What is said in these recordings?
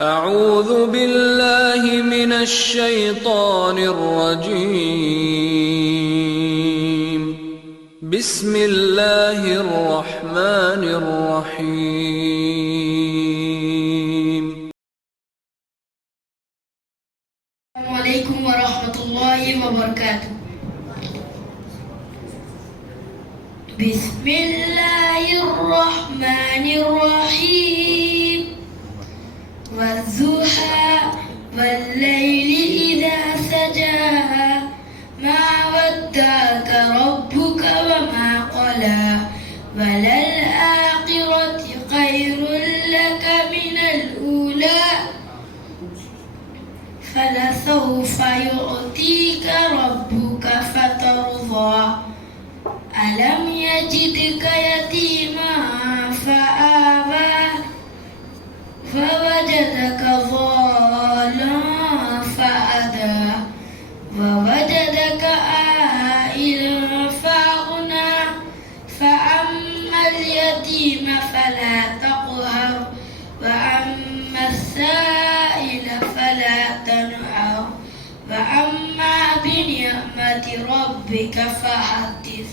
اعوذ باللہ من الشیطان الرجیم بسم اللہ الرحمن الرحیم السلام علیکم ورحمۃ اللہ وبرکاتہ۔ بسم اللہ الرحمن الرحیم والضحى واللیل اذا سجى ما ودعك ربك وما قلى وللآخرة خير لك من الأولى فلسوف يعطيك ربك فترضى ألم يجدك يتيما فآوى فوجدك ضالا فهدى ووجدك عائلا فأغنى فأما اليتيم فلا تقهر وأما السائل فلا تنهر وأما بنعمة ربك فحدث۔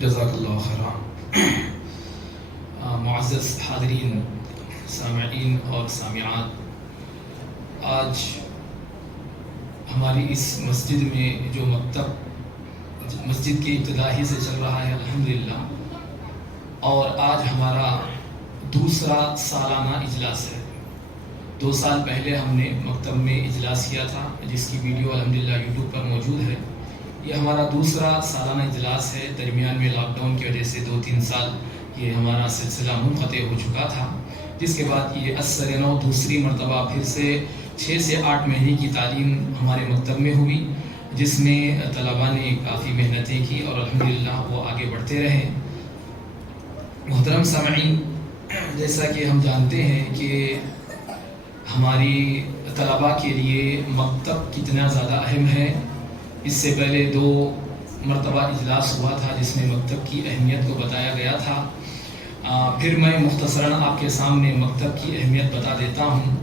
جزاک اللہ خیرا۔ معزز حاضرین، سامعین اور سامعات، آج ہماری اس مسجد میں جو مکتب مسجد کی ابتدا ہی سے چل رہا ہے الحمدللہ، اور آج ہمارا دوسرا سالانہ اجلاس ہے۔ 2 سال پہلے ہم نے مکتب میں اجلاس کیا تھا، جس کی ویڈیو الحمدللہ یوٹیوب پر موجود ہے۔ یہ ہمارا دوسرا سالانہ اجلاس ہے۔ درمیان میں لاک ڈاؤن کی وجہ سے 2-3 سال یہ ہمارا سلسلہ منقطع ہو چکا تھا، جس کے بعد یہ اثر نو دوسری مرتبہ پھر سے 6 سے 8 مہینے کی تعلیم ہمارے مکتب میں ہوئی، جس میں طلباء نے کافی محنتیں کی اور الحمدللہ وہ آگے بڑھتے رہے۔ محترم سامعین، جیسا کہ ہم جانتے ہیں کہ ہماری طلباء کے لیے مکتب کتنا زیادہ اہم ہے۔ اس سے پہلے 2 مرتبہ اجلاس ہوا تھا جس میں مکتب کی اہمیت کو بتایا گیا تھا۔ پھر میں مختصراً آپ کے سامنے مکتب کی اہمیت بتا دیتا ہوں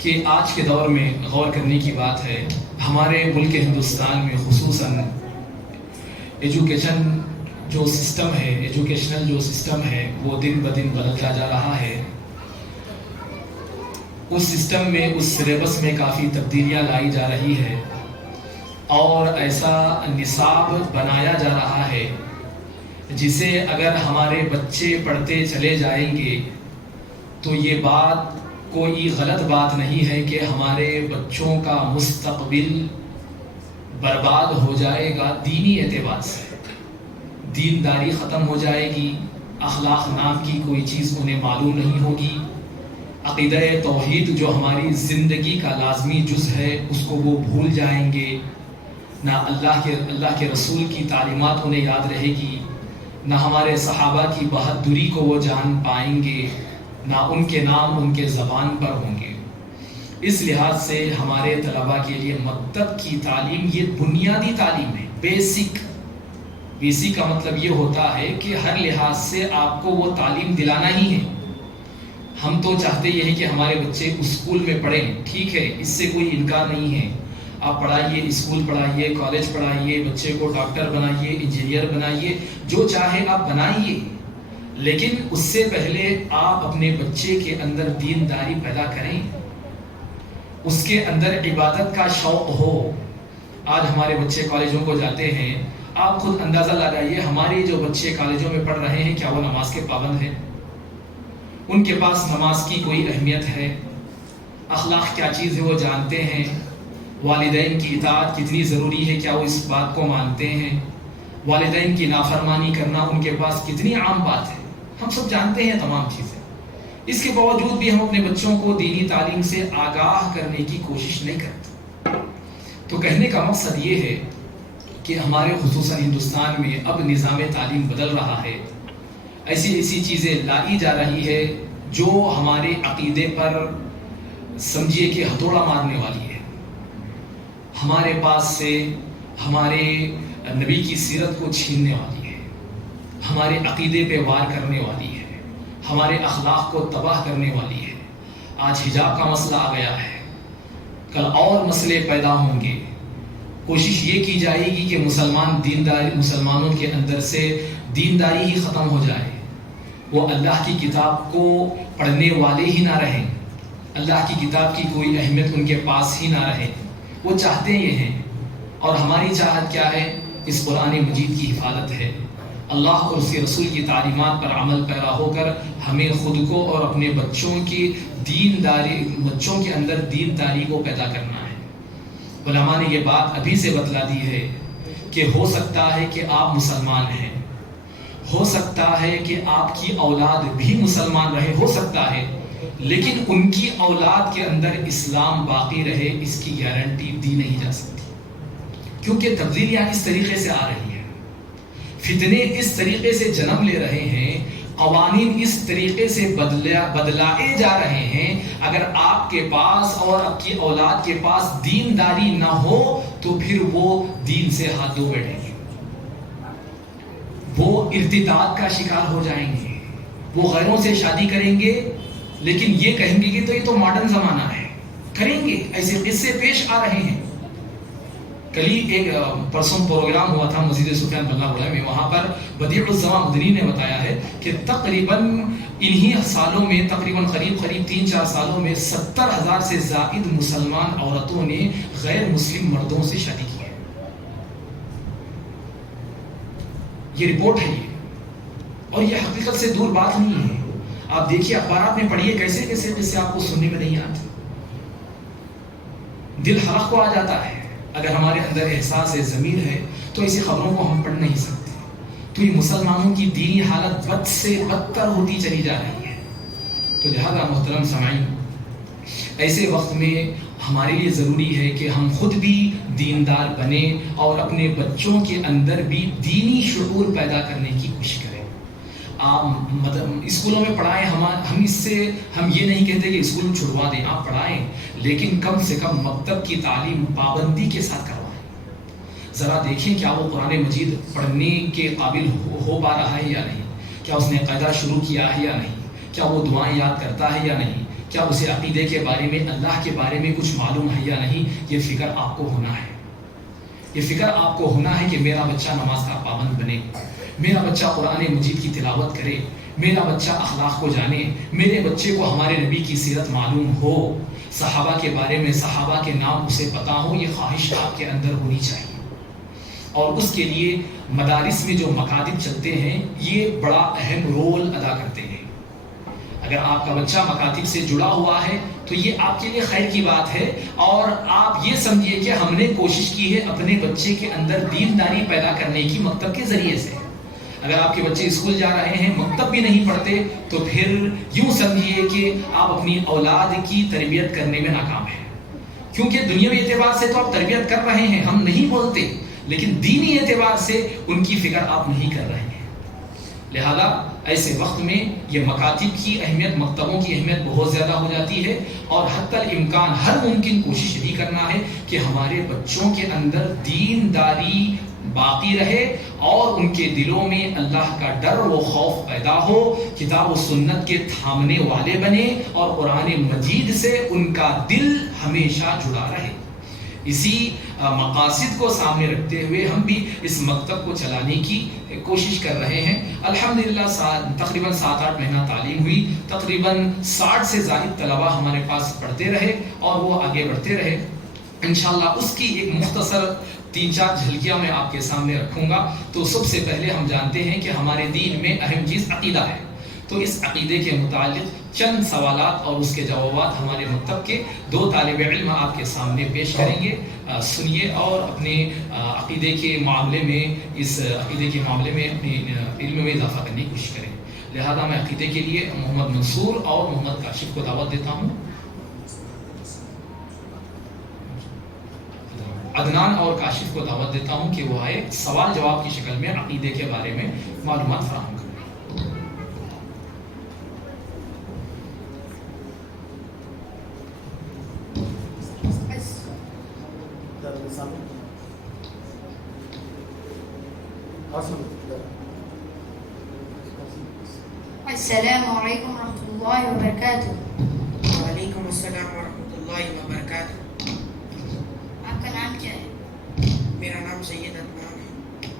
کہ آج کے دور میں غور کرنے کی بات ہے، ہمارے ملک ہندوستان میں خصوصاً ایجوکیشنل جو سسٹم ہے وہ دن بدن بدلتا جا رہا ہے۔ اس سسٹم میں، اس سلیبس میں کافی تبدیلیاں لائی جا رہی ہے، اور ایسا نصاب بنایا جا رہا ہے جسے اگر ہمارے بچے پڑھتے چلے جائیں گے تو یہ بات کوئی غلط بات نہیں ہے کہ ہمارے بچوں کا مستقبل برباد ہو جائے گا۔ دینی اعتبار سے دینداری ختم ہو جائے گی، اخلاق نام کی کوئی چیز انہیں معلوم نہیں ہوگی، عقیدہ توحید جو ہماری زندگی کا لازمی جز ہے اس کو وہ بھول جائیں گے، نہ اللہ کے رسول کی تعلیمات انہیں یاد رہے گی، نہ ہمارے صحابہ کی بہادری کو وہ جان پائیں گے، نہ ان کے نام ان کے زبان پر ہوں گے۔ اس لحاظ سے ہمارے طلباء کے لیے مکتب کی تعلیم یہ بنیادی تعلیم ہے، بیسک کا مطلب یہ ہوتا ہے کہ ہر لحاظ سے آپ کو وہ تعلیم دلانا ہی ہے۔ ہم تو چاہتے یہ ہیں کہ ہمارے بچے اسکول میں پڑھیں، ٹھیک ہے، اس سے کوئی انکار نہیں ہے، آپ پڑھائیے، اسکول پڑھائیے، کالج پڑھائیے، بچے کو ڈاکٹر بنائیے، انجینئر بنائیے، جو چاہے آپ بنائیے، لیکن اس سے پہلے آپ اپنے بچے کے اندر دینداری پیدا کریں، اس کے اندر عبادت کا شوق ہو۔ آج ہمارے بچے کالجوں کو جاتے ہیں، آپ خود اندازہ لگائیے ہمارے جو بچے کالجوں میں پڑھ رہے ہیں کیا وہ نماز کے پابند ہیں؟ ان کے پاس نماز کی کوئی اہمیت ہے؟ اخلاق کیا چیز ہے وہ جانتے ہیں؟ والدین کی اطاعت کتنی ضروری ہے کیا وہ اس بات کو مانتے ہیں؟ والدین کی نافرمانی کرنا ان کے پاس کتنی عام بات ہے؟ ہم سب جانتے ہیں تمام چیزیں۔ اس کے باوجود بھی ہم اپنے بچوں کو دینی تعلیم سے آگاہ کرنے کی کوشش نہیں کرتے۔ تو کہنے کا مقصد یہ ہے کہ ہمارے خصوصاً ہندوستان میں اب نظام تعلیم بدل رہا ہے، ایسی چیزیں لائی جا رہی ہے جو ہمارے عقیدے پر سمجھیے کہ ہتھوڑا مارنے والی ہے۔ ہمارے پاس سے ہمارے نبی کی سیرت کو چھیننے والی ہے، ہمارے عقیدے پہ وار کرنے والی ہے، ہمارے اخلاق کو تباہ کرنے والی ہے۔ آج حجاب کا مسئلہ آ گیا ہے، کل اور مسئلے پیدا ہوں گے۔ کوشش یہ کی جائے گی کہ مسلمانوں کے اندر سے دینداری ہی ختم ہو جائے، وہ اللہ کی کتاب کو پڑھنے والے ہی نہ رہیں، اللہ کی کتاب کی کوئی اہمیت ان کے پاس ہی نہ رہے۔ وہ چاہتے یہ ہیں، اور ہماری چاہت کیا ہے؟ اس قرآن مجید کی حفاظت ہے، اللہ اور اس کے رسول کی تعلیمات پر عمل پیرا ہو کر ہمیں خود کو اور اپنے بچوں کے اندر دینداری کو پیدا کرنا ہے۔ علماء نے یہ بات ابھی سے بتلا دی ہے کہ ہو سکتا ہے کہ آپ مسلمان ہیں، ہو سکتا ہے کہ آپ کی اولاد بھی مسلمان رہے، ہو سکتا ہے، لیکن ان کی اولاد کے اندر اسلام باقی رہے، اس کی گارنٹی دی نہیں جا سکتی، کیونکہ تبدیلیاں اس طریقے سے آ رہی ہیں، فتنے اس طریقے سے جنم لے رہے ہیں، قوانین اس طریقے سے بدلائے جا رہے ہیں۔ اگر آپ کے پاس اور آپ کی اولاد کے پاس دینداری نہ ہو تو پھر وہ دین سے ہاتھ دھو بیٹھیں گے، وہ ارتداد کا شکار ہو جائیں گے، وہ غیروں سے شادی کریں گے، لیکن یہ کہیں گے کہ تو یہ تو ماڈرن زمانہ ہے، کریں گے، ایسے قصے پیش آ رہے ہیں۔ کل ہی ایک پرسوں پروگرام ہوا تھا مسجد سفیان بلّہ بولا میں، وہاں پر بدیع الزماں مدنی نے بتایا ہے کہ تقریباً انہی سالوں میں، تقریباً قریب 3-4 سالوں میں 70,000 سے زائد مسلمان عورتوں نے غیر مسلم مردوں سے شادی کی ہے۔ یہ رپورٹ ہے، یہ اور یہ حقیقت سے دور بات نہیں ہے۔ آپ دیکھیے اخبارات میں پڑھیے کیسے کیسے قصے آپ کو سننے میں نہیں آتے، دل حرق کو آ جاتا ہے۔ اگر ہمارے اندر احساس ضمیر ہے تو ایسی خبروں کو ہم پڑھ نہیں سکتے۔ تو یہ مسلمانوں کی دینی حالت بد سے بدتر ہوتی چلی جا رہی ہے۔ تو لہذا محترم سامعین، ایسے وقت میں ہمارے لیے ضروری ہے کہ ہم خود بھی دیندار بنیں اور اپنے بچوں کے اندر بھی دینی شعور پیدا کرنے کی کوشش کریں۔ آپ اسکولوں میں پڑھائیں، ہم یہ نہیں کہتے کہ اسکول چھڑوا دیں، آپ پڑھائیں، لیکن کم سے کم مکتب کی تعلیم پابندی کے ساتھ کروائیں۔ ذرا دیکھیں کیا وہ قرآن مجید پڑھنے کے قابل ہو پا رہا ہے یا نہیں، کیا اس نے قاعدہ شروع کیا ہے یا نہیں، کیا وہ دعائیں یاد کرتا ہے یا نہیں، کیا اسے عقیدے کے بارے میں، اللہ کے بارے میں کچھ معلوم ہے یا نہیں۔ یہ فکر آپ کو ہونا ہے، یہ فکر آپ کو ہونا ہے کہ میرا بچہ نماز کا پابند بنے، میرا بچہ قرآن مجید کی تلاوت کرے، میرا بچہ اخلاق کو جانے، میرے بچے کو ہمارے نبی کی سیرت معلوم ہو، صحابہ کے بارے میں، صحابہ کے نام اسے پتا ہو۔ یہ خواہش آپ کے اندر ہونی چاہیے، اور اس کے لیے مدارس میں جو مکاتب چلتے ہیں یہ بڑا اہم رول ادا کرتے ہیں۔ اگر آپ کا بچہ مکاتب سے جڑا ہوا ہے تو یہ آپ کے لیے خیر کی بات ہے، اور آپ یہ سمجھیے کہ ہم نے کوشش کی ہے اپنے بچے کے اندر دینداری پیدا کرنے کی مکتب کے ذریعے سے۔ اگر آپ کے بچے اسکول جا رہے ہیں، مکتب بھی نہیں پڑھتے، تو پھر یوں سمجھیے کہ آپ اپنی اولاد کی تربیت کرنے میں ناکام ہیں، کیونکہ دنیاوی اعتبار سے تو آپ تربیت کر رہے ہیں، ہم نہیں بولتے، لیکن دینی اعتبار سے ان کی فکر آپ نہیں کر رہے ہیں۔ لہذا ایسے وقت میں یہ مکاتب کی اہمیت، مکتبوں کی اہمیت بہت زیادہ ہو جاتی ہے، اور حتی الامکان ہر ممکن کوشش بھی کرنا ہے کہ ہمارے بچوں کے اندر دینداری باقی رہے اور ان کے دلوں میں اللہ کا ڈر و خوف پیدا ہو، کتاب و سنت کے تھامنے والے بنے، اور قرآن مجید سے ان کا دل ہمیشہ جڑا رہے۔ اسی مقاصد کو سامنے رکھتے ہوئے ہم بھی اس مکتب کو چلانے کی کوشش کر رہے ہیں۔ الحمدللہ تقریباً 7-8 مہینہ تعلیم ہوئی، تقریباً 60 سے زائد طلبہ ہمارے پاس پڑھتے رہے اور وہ آگے بڑھتے رہے۔ انشاءاللہ اس کی ایک مختصر 3-4 جھلکیاں میں آپ کے سامنے رکھوں گا۔ تو سب سے پہلے ہم جانتے ہیں کہ ہمارے دین میں اہم چیز عقیدہ ہے، تو اس عقیدے کے متعلق چند سوالات اور اس کے جوابات ہمارے مکتب کے 2 طالب علم آپ کے سامنے پیش کریں گے۔ سنیے اور اپنے عقیدے کے معاملے میں، اس عقیدے کے معاملے میں اپنے علم میں اضافہ کرنے کی کوشش کریں۔ لہذا میں عقیدے کے لیے محمد منصور اور محمد کاشف کو دعوت دیتا ہوں۔ عدنان اور کاشف کو دعوت دیتا ہوں کہ وہ آئے، سوال جواب کی شکل میں عقیدے کے بارے میں معلومات فراہم کریں۔ السلام علیکم ورحمۃ اللہ وبرکاتہ. وعلیکم السلام ورحمۃ اللہ وبرکاتہ. آپ کا نام کیا ہے؟ میرا نام سید عدنان ہے.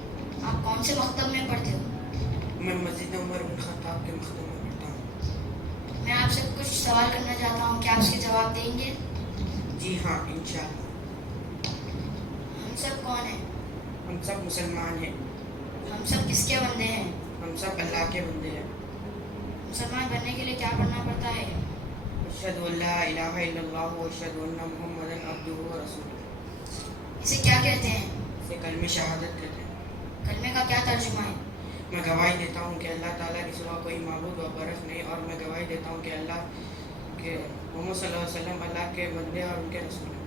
آپ کون سے مکتب میں پڑھتے ہو؟ میں مسجد عمر بن خطاب کے مکتب میں پڑھتا ہوں. میں آپ سے کچھ سوال کرنا چاہتا ہوں، کیا آپ اس کے جواب دیں گے؟ جی ہاں انشاءاللہ. ہم سب کون ہیں؟ ہم سب مسلمان ہیں. ہم سب کس کے بندے ہیں؟ ہم سب اللہ کے بندے ہیں. مسلمان بننے کے لیے کیا پڑھنا پڑتا ہے؟ اشہد ان لا الہ الا اللہ و اشہد ان محمدا عبدہ و رسولہ. اسے کیا کہتے ہیں؟ اسے کلمہ شہادت کہتے ہیں. کلمے کا کیا ترجمہ ہے؟ میں گواہی دیتا ہوں کہ اللہ تعالیٰ کے سوا کوئی معبود و برحق نہیں، اور میں گواہی دیتا ہوں کہ اللہ کے محمد صلی اللہ علیہ وسلم اللہ کے بندے اور ان کے رسول ہیں.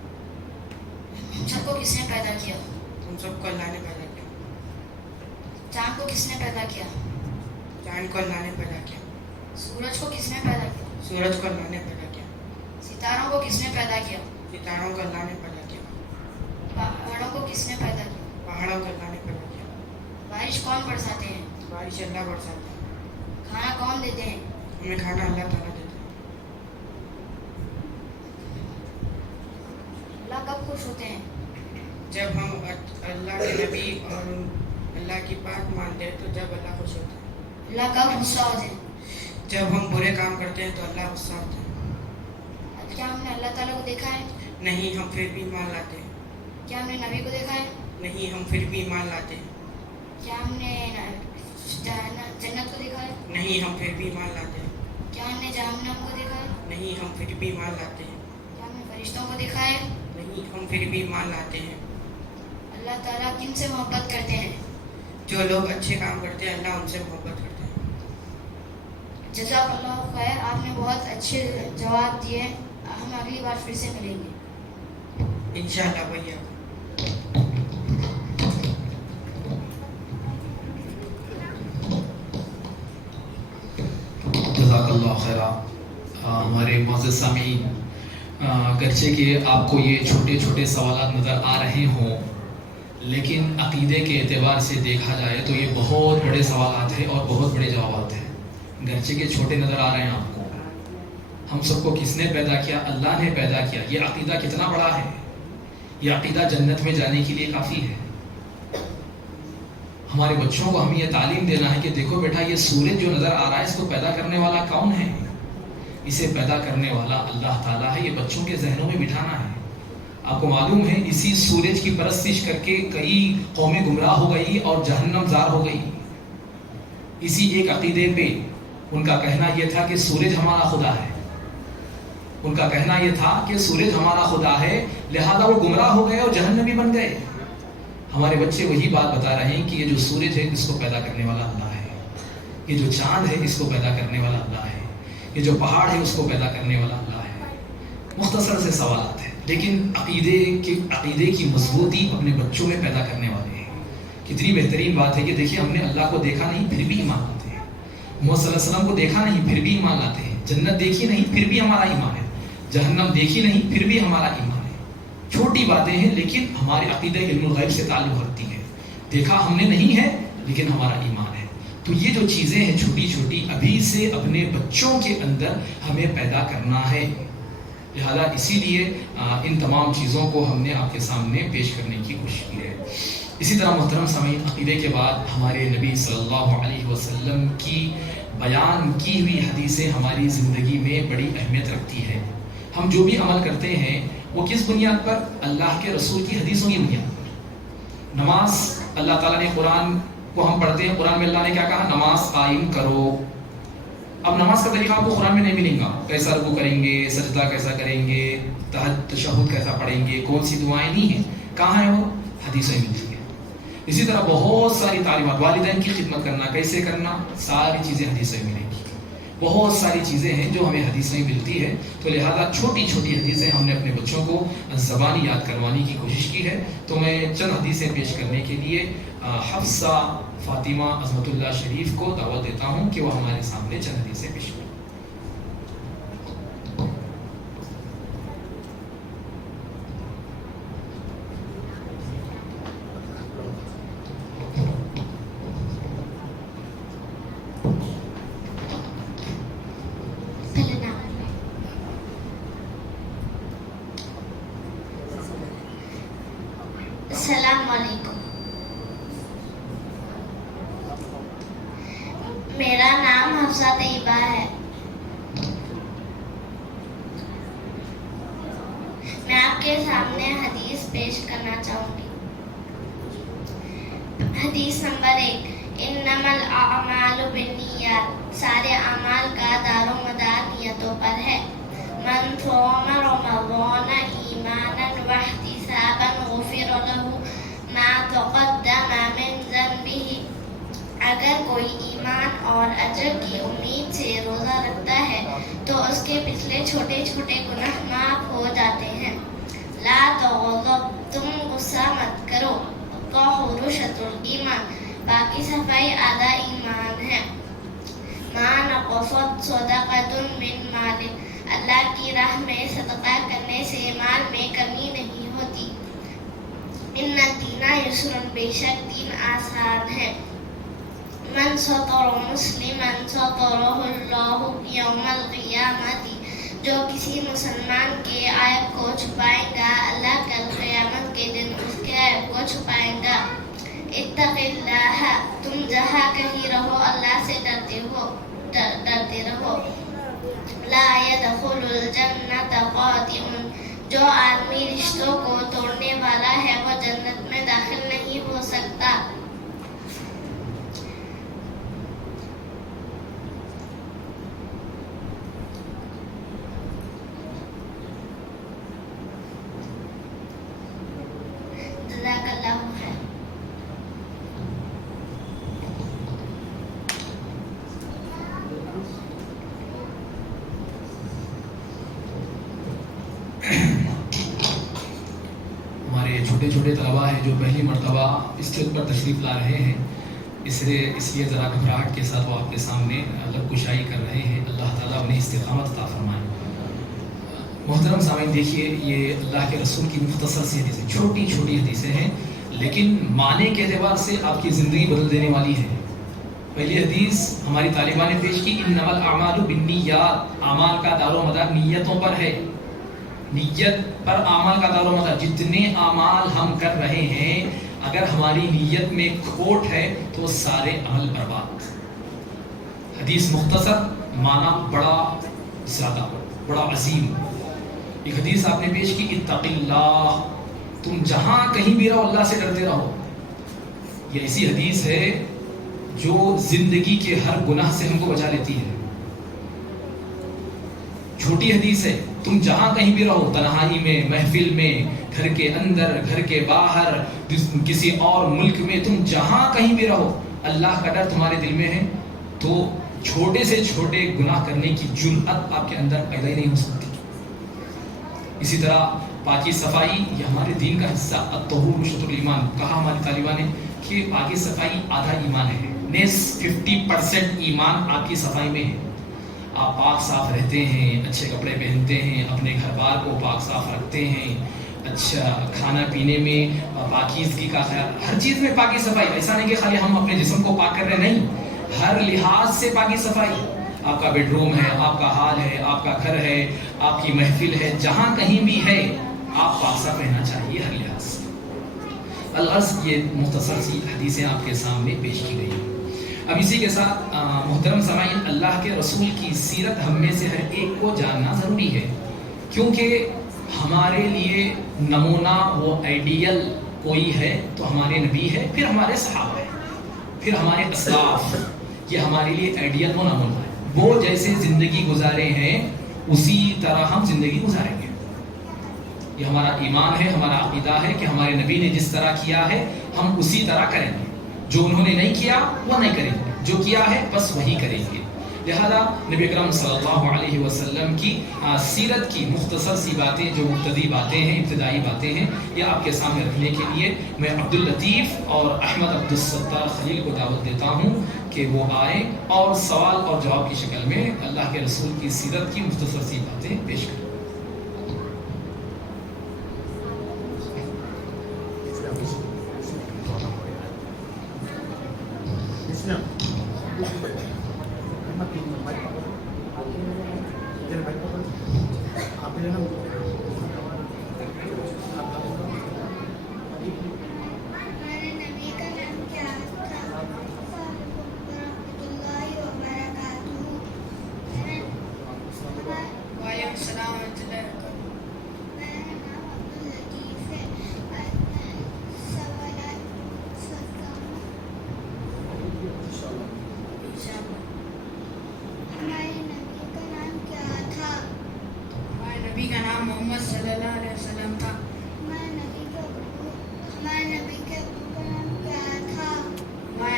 ہم سب کو کس نے پیدا کیا؟ ہم سب کو اللہ نے پیدا کیا. چاند کو کس نے پیدا کیا؟ چاند کو اللہ نے پیدا کیا. سورج کو کس نے پیدا کیا؟ سورج کو اللہ نے پیدا کیا. ستاروں کو کس نے پیدا کیا؟ ستاروں کو اللہ نے پیدا کیا. پہاڑوں کو کس نے پیدا کیا؟ پہاڑوں کو اللہ نے پیدا کیا. بارش کون برساتے ہیں؟ بارش اللہ برساتا ہے. کھانا کون دیتے ہیں؟ ہمیں کھانا اللہ تعالیٰ دیتا ہے. اللہ کب خوش ہوتے ہیں؟ جب ہم اللہ کے نبی اور اللہ کی بات مانتے ہیں تو جب اللہ خوش ہوتا ہے. اللہ کب غصہ ہوتے ہیں؟ جب ہم برے کام کرتے ہیں تو اللہ غصہ ہوتا ہے. کیا ہم نے اللہ تعالیٰ کو دیکھا ہے؟ نہیں ہم پھر بھی ایمان لاتے ہیں. کیا ہم نے نبی کو دیکھا ہے؟ نہیں ہم پھر بھی ایمان لاتے ہیں. کیا ہم نے جنت کو دیکھا ہے؟ نہیں ہم پھر بھی ایمان لاتے ہیں. کیا ہم نے جہنم کو دیکھا ہے؟ نہیں ہم پھر بھی ایمان لاتے ہیں. کیا ہم نے فرشتوں کو دیکھا ہے؟ نہیں ہم پھر بھی ایمان لاتے ہیں. اللہ تعالیٰ کن سے محبت کرتے ہیں؟ جو لوگ اچھے کام کرتے ہیں اللہ ان سے محبت کرتے ہیں. جزاک اللہ خیر، آپ نے بہت اچھے جواب دیے. ہم اگلی بار پھر سے ملیں گے انشاءاللہ بھیا. جزاک اللہ خیرہ. ہمارے معزز سامعین، گرچہ کہ آپ کو یہ چھوٹے چھوٹے سوالات نظر آ رہے ہوں، لیکن عقیدے کے اعتبار سے دیکھا جائے تو یہ بہت بڑے سوالات ہیں اور بہت بڑے جوابات ہیں. گرچہ کہ چھوٹے نظر آ رہے ہیں آپ کو، ہم سب کو کس نے پیدا کیا؟ اللہ نے پیدا کیا. یہ عقیدہ کتنا بڑا ہے! یہ عقیدہ جنت میں جانے کے لیے کافی ہے. ہمارے بچوں کو ہمیں یہ تعلیم دینا ہے کہ دیکھو بیٹا، یہ سورج جو نظر آ رہا ہے اس کو پیدا کرنے والا کون ہے؟ اسے پیدا کرنے والا اللہ تعالیٰ ہے. یہ بچوں کے ذہنوں میں بٹھانا ہے. آپ کو معلوم ہے اسی سورج کی پرستش کر کے کئی قومیں گمراہ ہو گئی اور جہنم زار ہو گئی. اسی ایک عقیدے پہ ان کا کہنا یہ تھا کہ سورج ہمارا خدا ہے. ان کا کہنا یہ تھا کہ سورج ہمارا خدا ہے، لہذا وہ گمراہ ہو گئے اور جہنمی بن گئے. ہمارے بچے وہی بات بتا رہے ہیں کہ یہ جو سورج ہے اس کو پیدا کرنے والا اللہ ہے. یہ جو چاند ہے اس کو پیدا کرنے والا اللہ ہے. یہ جو پہاڑ ہے اس کو پیدا کرنے والا اللہ ہے. مختصر سے سوالات ہیں، لیکن عقیدے کی مضبوطی اپنے بچوں میں پیدا کرنے والے ہیں. کتنی بہترین بات ہے کہ دیکھیے، ہم نے اللہ کو دیکھا نہیں پھر بھی ایمان لاتے ہیں. محمد صلی اللہ علیہ وسلم کو دیکھا نہیں پھر بھی ایمان لاتے ہیں. جنت دیکھی نہیں پھر بھی ہمارا ایمان ہے. جہنم دیکھی نہیں پھر بھی ہمارا ایمان ہے. چھوٹی باتیں ہیں لیکن ہمارے عقیدہ علم الغیب سے تعلق رکھتی ہیں. دیکھا ہم نے نہیں ہے لیکن ہمارا ایمان ہے. تو یہ جو چیزیں ہیں چھوٹی چھوٹی، ابھی سے اپنے بچوں کے اندر ہمیں پیدا کرنا ہے. لہذا اسی لیے ان تمام چیزوں کو ہم نے آپ کے سامنے پیش کرنے کی کوشش کی ہے. اسی طرح محترم سامعین، عقیدے کے بعد ہمارے نبی صلی اللہ علیہ وسلم کی بیان کی ہوئی حدیثیں ہماری زندگی میں بڑی اہمیت رکھتی ہے. ہم جو بھی عمل کرتے ہیں وہ کس بنیاد پر؟ اللہ کے رسول کی حدیثوں کی بنیاد پر. نماز، اللہ تعالیٰ نے قرآن کو ہم پڑھتے ہیں، قرآن میں اللہ نے کیا کہا؟ نماز قائم کرو. اب نماز کا طریقہ آپ کو قرآن میں نہیں ملیں گا. کیسا رکوع کریں گے، سجدہ کیسا کریں گے، تشہد کیسا پڑھیں گے، کون سی دعائیں نہیں ہیں. کہاں ہے وہ؟ حدیثیں ملتی ہیں. اسی طرح بہت ساری تعلیمات، والدین کی خدمت کرنا کیسے کرنا، ساری چیزیں حدیثیں ملیں گی. بہت ساری چیزیں ہیں جو ہمیں حدیث میں ملتی ہے. تو لہذا چھوٹی چھوٹی حدیثیں ہم نے اپنے بچوں کو زبانی یاد کروانے کی کوشش کی ہے. تو میں چند حدیثیں پیش کرنے کے لیے حفصہ فاطمہ عظمت اللہ شریف کو دعوت دیتا ہوں کہ وہ ہمارے سامنے چند حدیثیں پیش کریں. علیکم. میرا نام حفصہ طیبہ ہے. میں آپ کے سامنے حدیث پیش کرنا چاہوں گی. حدیث نمبر 1. انما الاعمال بالنیات. سارے اعمال کا دار و مدار نیتوں پر ہے. من صام رمضان ایمانا واحتسابا غفر له ما تقدم من ذنبه. اگر کوئی ایمان اور اجر کی امید سے روزہ رکھتا ہے تو اس کے پچھلے چھوٹے چھوٹے گناہ معاف ہو جاتے ہیں. لا تغضب. تم غصہ مت کرو. طہور شطر الایمان. باقی صفائی آدھا ایمان ہے. ما نقصت صدقۃ من مال. اللہ کی راہ میں صدقہ کرنے سے مال میں کمی نہیں ہوتی. ان الدین یسر. بے شک دین آسان ہے. من سطر مسلما سطرہ اللہ یوم القیامۃ. جو کسی مسلمان کے عیب کو چھپائے گا اللہ کل قیامت کے دن اس کے عیب کو چھپائے گا. اتق اللہ. تم جہاں کہیں رہو اللہ سے ڈرتے رہو. لا يدخل الجنۃ قاطع. جو آدمی رشتوں کو توڑنے والا ہے وہ جنت میں داخل نہیں ہو سکتا. جزاک اللہ خیر. ہمارے چھوٹے چھوٹے طلباء ہیں جو پہلی مرتبہ اسٹیج پر تشریف لا رہے ہیں، اس لیے ذرا گھبراہٹ کے ساتھ وہ آپ کے سامنے لب کشائی کر رہے ہیں. اللہ تعالیٰ انہیں استقامت عطا فرمائے. محترم سامعین، دیکھیے یہ اللہ کے رسول کی مختصر سی حدیثیں، چھوٹی چھوٹی حدیثیں ہیں لیکن معنی کے اعتبار سے آپ کی زندگی بدل دینے والی ہے. پہلی حدیث ہماری طالبہ نے پیش کی، انما الاعمال بالنیات. اعمال کا دار و مدار نیتوں پر ہے. نیت پر اعمال کا دار و مدار. جتنے اعمال ہم کر رہے ہیں اگر ہماری نیت میں کھوٹ ہے تو سارے عمل برباد. حدیث مختصر، معنی بڑا زیادہ، بڑا عظیم. ایک حدیث آپ نے پیش کی، اتق اللہ. تم جہاں کہیں بھی رہو اللہ سے ڈرتے رہو. یہ ایسی حدیث ہے جو زندگی کے ہر گناہ سے ہم کو بچا لیتی ہے. چھوٹی حدیث ہے، تم جہاں کہیں بھی رہو، تنہائی میں، محفل میں، گھر کے اندر، گھر کے باہر، کسی اور ملک میں، تم جہاں کہیں بھی رہو اللہ کا ڈر تمہارے دل میں ہے تو چھوٹے سے چھوٹے گناہ کرنے کی جرأت آپ کے اندر پیدا ہی نہیں ہو سکتی. اسی طرح پاکی صفائی یہ ہمارے دین کا حصہ. الطہور شطر الایمان. کہا ہماری طالبہ نے کہ پاکی صفائی آدھا ایمان ہے. 50% ایمان آپ کی صفائی میں ہے. آپ پاک صاف رہتے ہیں، اچھے کپڑے پہنتے ہیں، اپنے گھر بار کو پاک صاف رکھتے ہیں، اچھا کھانا پینے میں پاکیزگی کا خیال، ہر چیز میں پاکی صفائی. ایسا نہیں کہ خالی ہم اپنے جسم کو پاک کر رہے ہیں، نہیں، ہر لحاظ سے پاکی صفائی. آپ کا بیڈ روم ہے، آپ کا ہال ہے، آپ کا گھر ہے، آپ کی محفل ہے، جہاں کہیں بھی ہے آپ پاک صاف رہنا چاہیے ہر لحاظ سے. الغرض یہ مختصر سی حدیثیں آپ کے سامنے پیش کی گئی. اب اسی کے ساتھ محترم سامعین، اللہ کے رسول کی سیرت ہم میں سے ہر ایک کو جاننا ضروری ہے، کیونکہ ہمارے لیے نمونہ وہ آئیڈیل کوئی ہے تو ہمارے نبی ہے، پھر ہمارے صحابہ ہے، پھر ہمارے اسلاف. یہ ہمارے لیے آئیڈیل وہ نمونہ ہے. وہ جیسے زندگی گزارے ہیں اسی طرح ہم زندگی گزاریں گے. یہ ہمارا ایمان ہے، ہمارا عقیدہ ہے کہ ہمارے نبی نے جس طرح کیا ہے ہم اسی طرح کریں گے. جو انہوں نے نہیں کیا وہ نہیں کریں گے، جو کیا ہے بس وہی کریں گے. لہذا نبی اکرم صلی اللہ علیہ وسلم کی سیرت کی مختصر سی باتیں، جو مبتدی باتیں ہیں، ابتدائی باتیں ہیں، یہ آپ کے سامنے رکھنے کے لیے میں عبداللطیف اور احمد عبدالستار خلیل کو دعوت دیتا ہوں کہ وہ آئیں اور سوال اور جواب کی شکل میں اللہ کے رسول کی سیرت کی مختصر سی باتیں پیش کریں.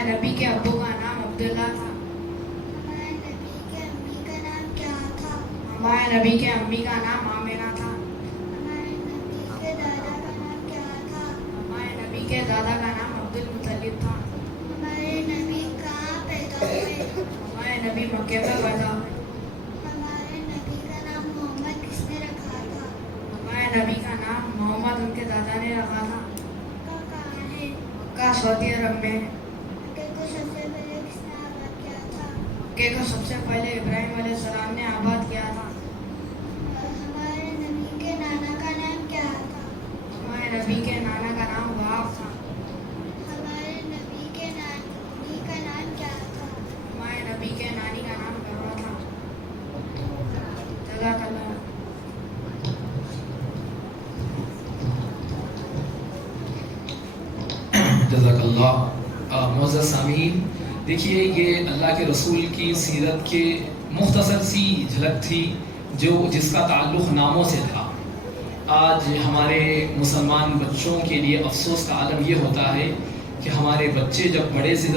نبی کے ابو کا نام عبداللہ تھا. ہمارے نبی کے امی کا نام آمینہ تھا. ہمارے نبی کے دادا کا نام عبد المطلب تھا. ہمارے نبی مکے میں پیدا ہوئے. ہمارے نبی کا نام محمد ان کے دادا نے رکھا تھا. مکہ سعودی عرب میں. مکے کو سب سے پہلے ابراہیم علیہ السلام نے آباد کیا تھا. ہمارے نبی کے نانا کا نام کیا تھا؟ ہمارے نبی کے نانا کا نام وہاب تھا. ہمارے نبی کے نانی کا نام کیا تھا؟ ہمارے نبی کے نانی کا نام گوا تھا. جزاک اللہ. جزاک اللہ. معزز سامعین، دیکھیے یہ اللہ کے رسول کی سیرت کے مختصر سی جھلک تھی جس کا تعلق ناموں سے تھا. آج ہمارے مسلمان بچوں کے لیے افسوس کا عالم یہ ہوتا ہے کہ ہمارے بچے جب بڑے سے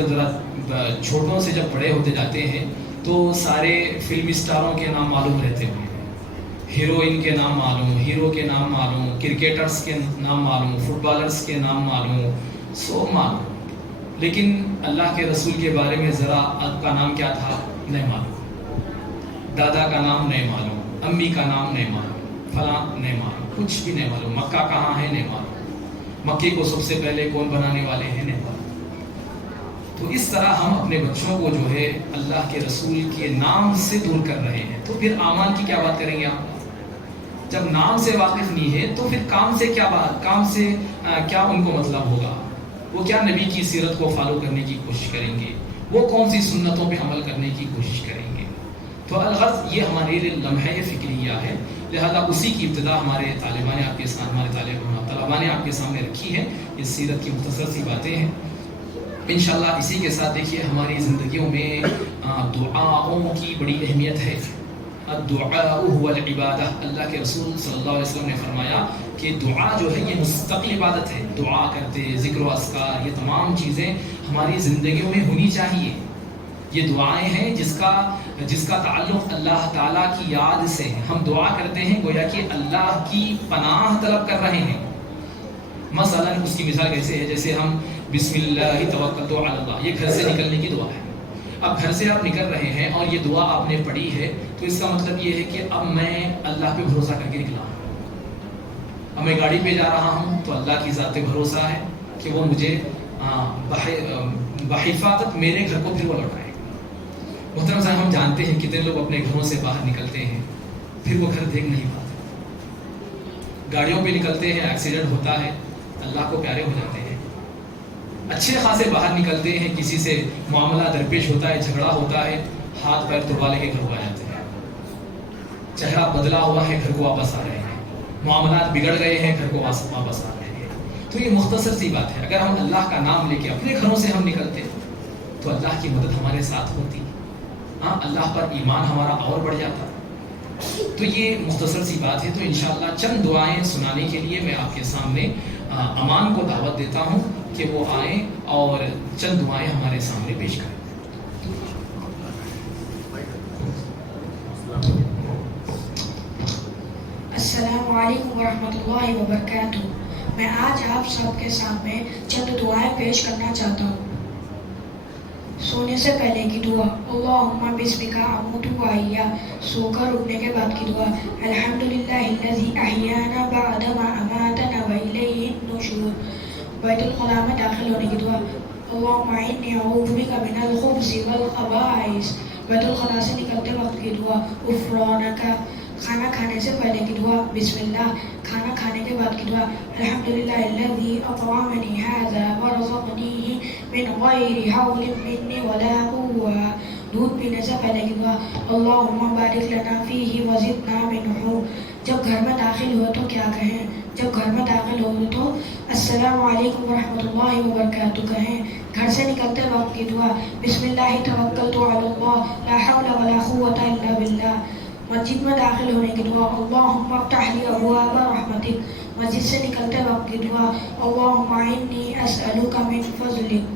چھوٹوں سے جب بڑے ہوتے جاتے ہیں تو سارے فلمی اسٹاروں کے نام معلوم رہتے ہیں، ہیروئن کے نام معلوم، ہیرو کے نام معلوم، کرکٹرز کے نام معلوم، فٹ بالرز کے نام معلوم، سو معلوم. لیکن اللہ کے رسول کے بارے میں ذرا آپ کا نام کیا تھا نہیں معلوم، دادا کا نام نہیں معلوم، امی کا نام نہیں معلوم، فلاں نہیں معلوم، کچھ بھی نہیں معلوم. مکہ کہاں ہے نہیں معلوم، مکے کو سب سے پہلے کون بنانے والے ہیں نہیں معلوم. تو اس طرح ہم اپنے بچوں کو جو ہے اللہ کے رسول کے نام سے دور کر رہے ہیں. تو پھر اعمال کی کیا بات کریں گے آپ؟ جب نام سے واقف نہیں ہے تو پھر کام سے کیا ان کو مطلب ہوگا؟ وہ کیا نبی کی سیرت کو فالو کرنے کی کوشش کریں گے؟ وہ کون سی سنتوں پہ عمل کرنے کی کوشش کریں گے؟ تو الغرض یہ ہمارے لیے لمحہ فکریہ ہے. لہذا اسی کی ابتدا ہمارے طالبان نے آپ کے سامنے رکھی ہے. یہ سیرت کی مختصر سی باتیں ہیں. انشاءاللہ اسی کے ساتھ دیکھیے ہماری زندگیوں میں دعاؤں کی بڑی اہمیت ہے. الدعاء هو العبادہ. اللہ کے رسول صلی اللہ علیہ وسلم نے فرمایا کہ دعا جو ہے یہ مستقل عبادت ہے. دعا کرتے، ذکر و اذکار، یہ تمام چیزیں ہماری زندگیوں میں ہونی چاہیے. یہ دعائیں ہیں جس کا تعلق اللہ تعالیٰ کی یاد سے ہے. ہم دعا کرتے ہیں گویا کہ اللہ کی پناہ طلب کر رہے ہیں. مثلا اس کی مثال کیسے ہے؟ جیسے ہم بسم اللہ توکلت علی اللہ، یہ گھر سے نکلنے کی دعا ہے. اب گھر سے آپ نکل رہے ہیں اور یہ دعا آپ نے پڑھی ہے تو اس کا مطلب یہ ہے کہ اب میں اللہ پہ بھروسہ کر کے نکلا ہوں. اب میں گاڑی پہ جا رہا ہوں تو اللہ کی ذات پہ بھروسہ ہے کہ وہ مجھے بحفاظت میرے گھر کو پھر وہ لوٹائے. محترم صاحب، ہم جانتے ہیں کتنے لوگ اپنے گھروں سے باہر نکلتے ہیں پھر وہ گھر دیکھ نہیں پاتے. گاڑیوں پہ نکلتے ہیں، ایکسیڈنٹ ہوتا ہے، اللہ کو پیارے ہو جاتے ہیں. اچھے خاصے باہر نکلتے ہیں، کسی سے معاملہ درپیش ہوتا ہے، جھگڑا ہوتا ہے، ہاتھ پیر توڑوا لے کے گھر کو آ جاتے ہیں. چہرہ بدلا ہوا ہے، گھر کو واپس آ رہے ہیں. معاملات بگڑ گئے ہیں، گھر کو واپس آ رہے ہیں. تو یہ مختصر سی بات ہے. اگر ہم اللہ کا نام لے کے اپنے گھروں سے ہم نکلتے تو اللہ کی مدد ہمارے ساتھ ہوتی. اللہ پر ایمان ہمارا اور بڑھ جاتا. تو یہ مختصر سی بات ہے. تو انشاءاللہ چند دعائیں سنانے کے لیے میں آپ کے سامنے امان کو دعوت دیتا ہوں کہ وہ آئیں اور چند دعائیں ہمارے سامنے پیش کریں. السلام علیکم ورحمۃ اللہ وبرکاتہ. میں آج آپ سب کے سامنے چند دعائیں پیش کرنا چاہتا ہوں. سونے سے پہلے کی دعا اللہم بسمک اموت واحیا. سو کر اٹھنے کے بعد کی دعا الحمدللہ الذی احیانا بعد ما اماتنا والیہ النشور. بیت الخلاء میں داخل ہونے کی دعا اللہم انی اعوذ بک من الخبث والخبائث. بیت الخلاء سے نکلتے وقت کی دعا غفرانک. کھانا کھانے سے پہلے کی دعا بسم اللہ. کھانا کھانے کے بعد کی دعا الحمدللہ الذی اطعمنی ھذا ورزقنیہ من غیر حول منی ولا قوة. دودھ پینے سے پہلے کی دعا اللہم بارک لنا فیہ وزدنا منہ. جب گھر میں داخل ہو تو کیا کہیں؟ جب گھر میں داخل ہو تو السلام علیکم ورحمۃ اللہ وبرکاتہ کہیں. گھر سے نکلتے وقت کی دعا بسم اللہ توکلت علی اللہ لا حول ولا قوة الا باللہ. مسجد میں داخل ہونے کی دعا اللہم افتح لی ابواب رحمتک. مسجد سے نکلتے وقت کی دعا اللہم انی اسألک من فضلک.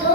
2,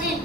3,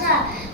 4,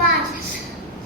5,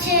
6,